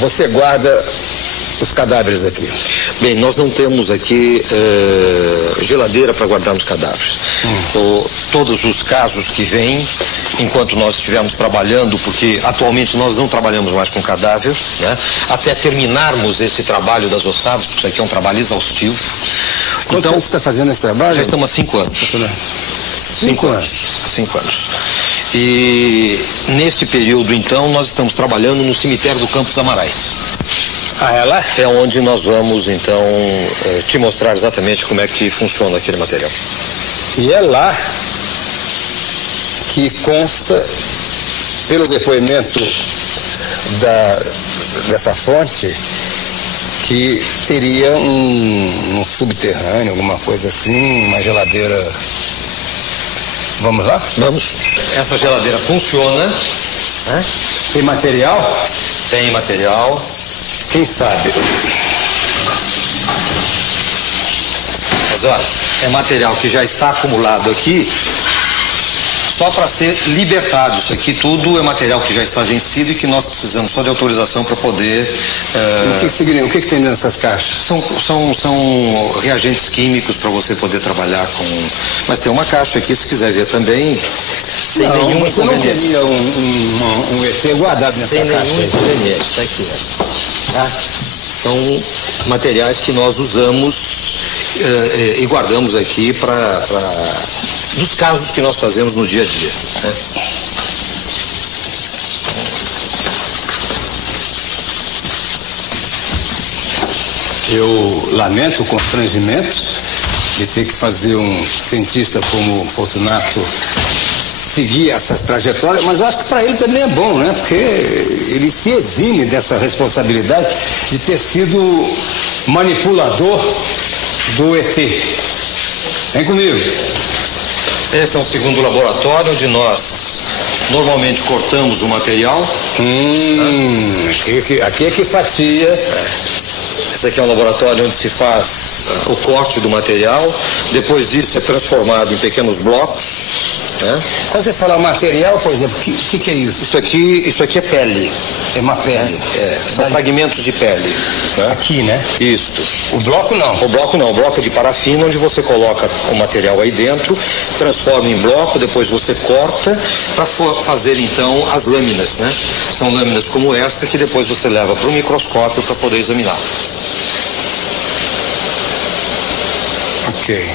você guarda os cadáveres aqui? Bem, nós não temos aqui geladeira para guardarmos cadáveres. Todos os casos que vêm, enquanto nós estivermos trabalhando, porque atualmente nós não trabalhamos mais com cadáver, né? Até terminarmos esse trabalho das ossadas, porque isso aqui é um trabalho exaustivo. Quanto tempo você está fazendo esse trabalho? Já estamos há 5 anos. 5 anos? 5 anos. E nesse período, então, nós estamos trabalhando no cemitério do Campo dos Amarais. Ah, é lá? É onde nós vamos, então, te mostrar exatamente como é que funciona aquele material. E é lá que consta, pelo depoimento dessa fonte, que teria um subterrâneo, alguma coisa assim, uma geladeira. Vamos lá? Vamos. Essa geladeira funciona Né? Tem material? Tem material. Quem sabe? Mas olha, é material que já está acumulado aqui só para ser libertado. Isso aqui tudo é material que já está vencido e que nós precisamos só de autorização para poder... O que tem dessas caixas? São reagentes químicos para você poder trabalhar com... Mas tem uma caixa aqui, se quiser ver também, sem nenhum você não teria um ET guardado nessa caixa? Sem nenhum inconveniente, está aqui. Tá? São materiais que nós usamos e guardamos aqui dos casos que nós fazemos no dia a dia. Né? Eu lamento o constrangimento de ter que fazer um cientista como Fortunato seguir essa trajetória, mas eu acho que para ele também é bom, né? Porque ele se exime dessa responsabilidade de ter sido manipulador do ET. Vem comigo. Esse é um segundo laboratório onde nós normalmente cortamos o material. Aqui é que fatia. Esse aqui é um laboratório onde se faz o corte do material. Depois disso é transformado em pequenos blocos. Né? Quando você fala material, por exemplo, o que é isso? Isso aqui é pele. É uma pele? São fragmentos de pele. Né? Aqui, né? Isso. O bloco não? O bloco não. O bloco é de parafina, onde você coloca o material aí dentro, transforma em bloco, depois você corta para fazer então as lâminas, né? São lâminas como esta que depois você leva para o microscópio para poder examinar. Ok.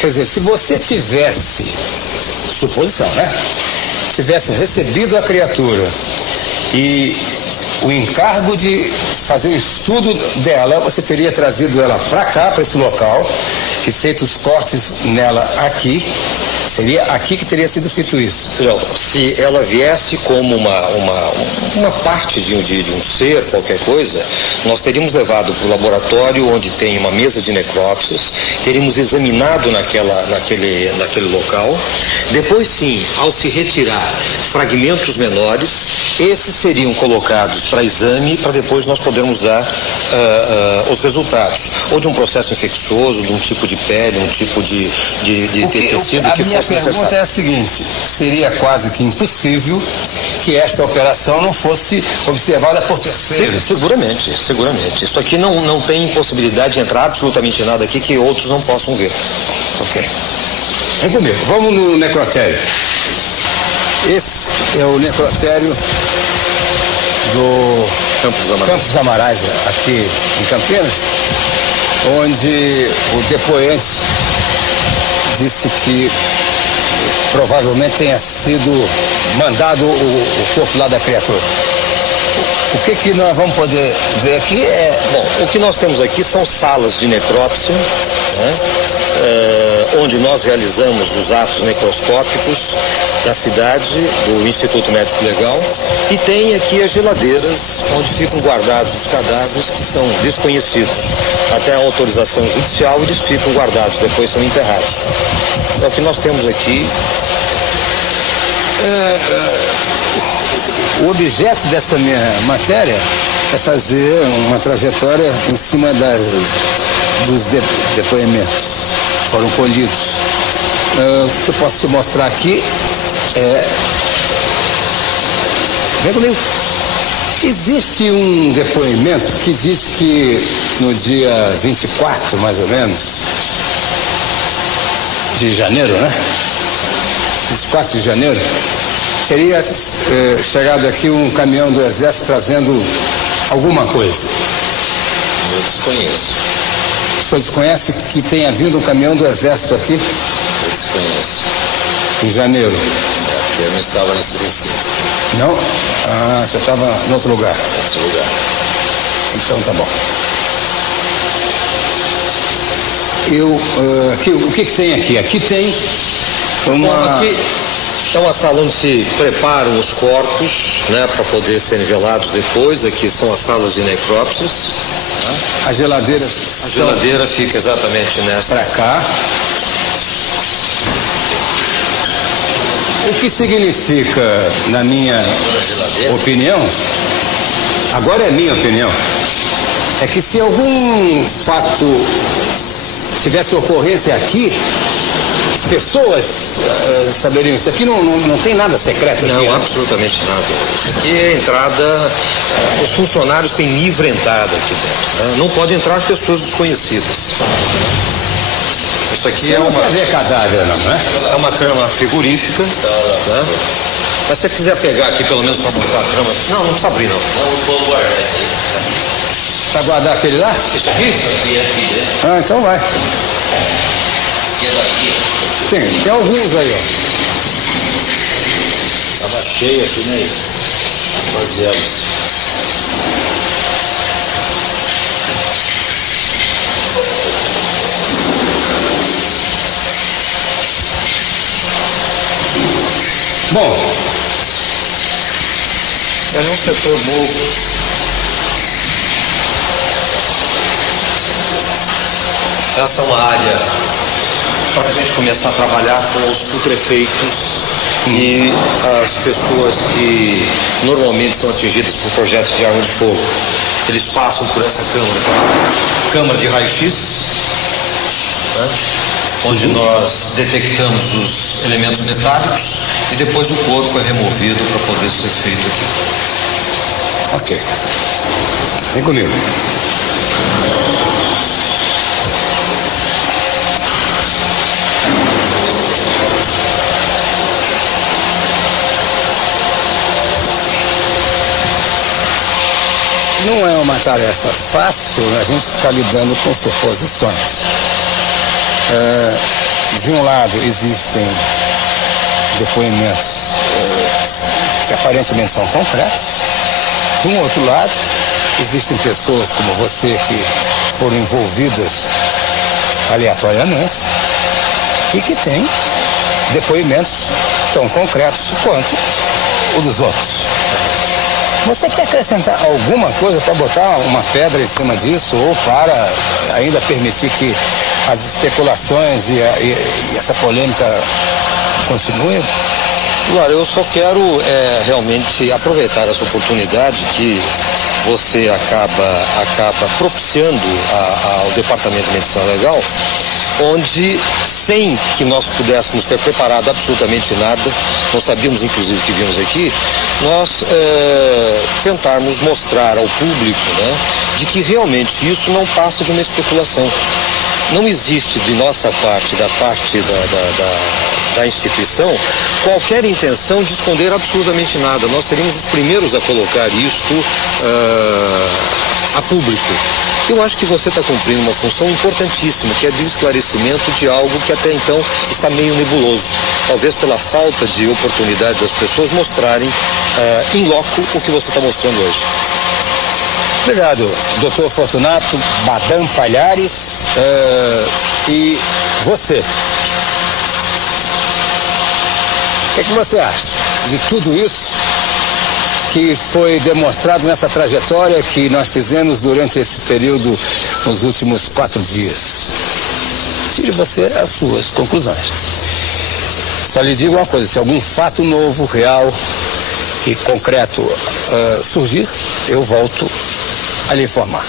Quer dizer, se você tivesse, suposição, né? Tivesse recebido a criatura e o encargo de fazer o estudo dela, você teria trazido ela para cá, para esse local, e feito os cortes nela aqui. Seria aqui que teria sido feito isso? Não, se ela viesse como uma parte de um ser, qualquer coisa, nós teríamos levado para o laboratório onde tem uma mesa de necrópsias, teríamos examinado naquele local. Depois sim, ao se retirar fragmentos menores, esses seriam colocados para exame para depois nós podermos dar os resultados. Ou de um processo infeccioso, de um tipo de pele, um tipo de tecido que fosse necessário. A minha pergunta é a seguinte: seria quase que impossível que esta operação não fosse observada por terceiros? Seguramente. Isso aqui não tem possibilidade de entrar absolutamente nada aqui que outros não possam ver. Ok. Vem comigo, vamos no necrotério. Esse é o necrotério do Campos Amarais, aqui em Campinas, onde o depoente disse que provavelmente tenha sido mandado o corpo lá da criatura. O que nós vamos poder ver aqui é... Bom, o que nós temos aqui são salas de necrópsia, né? Onde nós realizamos os atos necroscópicos da cidade, do Instituto Médico Legal, e tem aqui as geladeiras onde ficam guardados os cadáveres que são desconhecidos. Até a autorização judicial eles ficam guardados, depois são enterrados. É o que nós temos aqui. O objeto dessa minha matéria é fazer uma trajetória em cima dos depoimentos que foram colhidos. O que eu posso te mostrar aqui é... Vem comigo. Existe um depoimento que diz que no dia 24, mais ou menos, de janeiro, né? 24 de janeiro, teria chegado aqui um caminhão do Exército trazendo alguma coisa. Eu desconheço. O senhor desconhece que tenha vindo um caminhão do Exército aqui? Eu desconheço. Em janeiro? Porque eu não estava nesse recinto. Não? Ah, você estava em outro lugar? Em outro lugar. Então tá bom. O que tem aqui? Aqui tem uma... Aqui é uma sala onde se preparam os corpos, né, para poder serem velados depois. Aqui são as salas de necrópsias. A geladeira fica exatamente nessa. Para cá. O que significa, na minha opinião, agora é minha opinião, é que se algum fato tivesse ocorrência aqui, as pessoas saberiam. Isso aqui não tem nada secreto aqui. Não, né? absolutamente nada. Isso aqui é entrada, os funcionários têm livre entrada aqui dentro. Né? Não pode entrar pessoas desconhecidas. Isso aqui é uma... Não quer ver cadáver, não é? É uma cama frigorífica, né? Mas se você quiser pegar aqui pelo menos para mostrar a cama... Não precisa abrir, não. Vou guardar isso aí. Para guardar aquele lá? Isso aqui? Isso aqui é aqui, né? Ah, então vai. E é daqui? Tem alguns aí, ó. Tava cheio aqui, né? Fazemos. Bom, é um setor novo. Essa é uma área para a gente começar a trabalhar com os putrefeitos e as pessoas que normalmente são atingidas por projetos de arma de fogo. Eles passam por essa câmara de raio-x, né? Onde nós detectamos os elementos metálicos e depois o corpo é removido para poder ser feito aqui. Ok. Vem comigo. Não é uma tarefa fácil a gente ficar lidando com suposições. De um lado existem depoimentos que aparentemente são concretos. De um outro lado existem pessoas como você que foram envolvidas aleatoriamente e que têm depoimentos tão concretos quanto o dos outros. Você quer acrescentar alguma coisa para botar uma pedra em cima disso ou para ainda permitir que as especulações e essa polêmica continuem? Claro, eu só quero realmente aproveitar essa oportunidade que você acaba propiciando ao Departamento de Medicina Legal, onde, sem que nós pudéssemos ter preparado absolutamente nada, não sabíamos inclusive que vimos aqui, nós tentarmos mostrar ao público, né, de que realmente isso não passa de uma especulação. Não existe de nossa parte, da parte da instituição, qualquer intenção de esconder absolutamente nada. Nós seríamos os primeiros a colocar isto a público. Eu acho que você está cumprindo uma função importantíssima, que é de esclarecimento de algo que até então está meio nebuloso. Talvez pela falta de oportunidade das pessoas mostrarem em loco o que você está mostrando hoje. Obrigado, Dr. Fortunato Badam Palhares. E você? O que você acha de tudo isso que foi demonstrado nessa trajetória que nós fizemos durante esse período, nos últimos 4 dias? Tire você as suas conclusões. Só lhe digo uma coisa: se algum fato novo, real e concreto surgir, eu volto a lhe informar.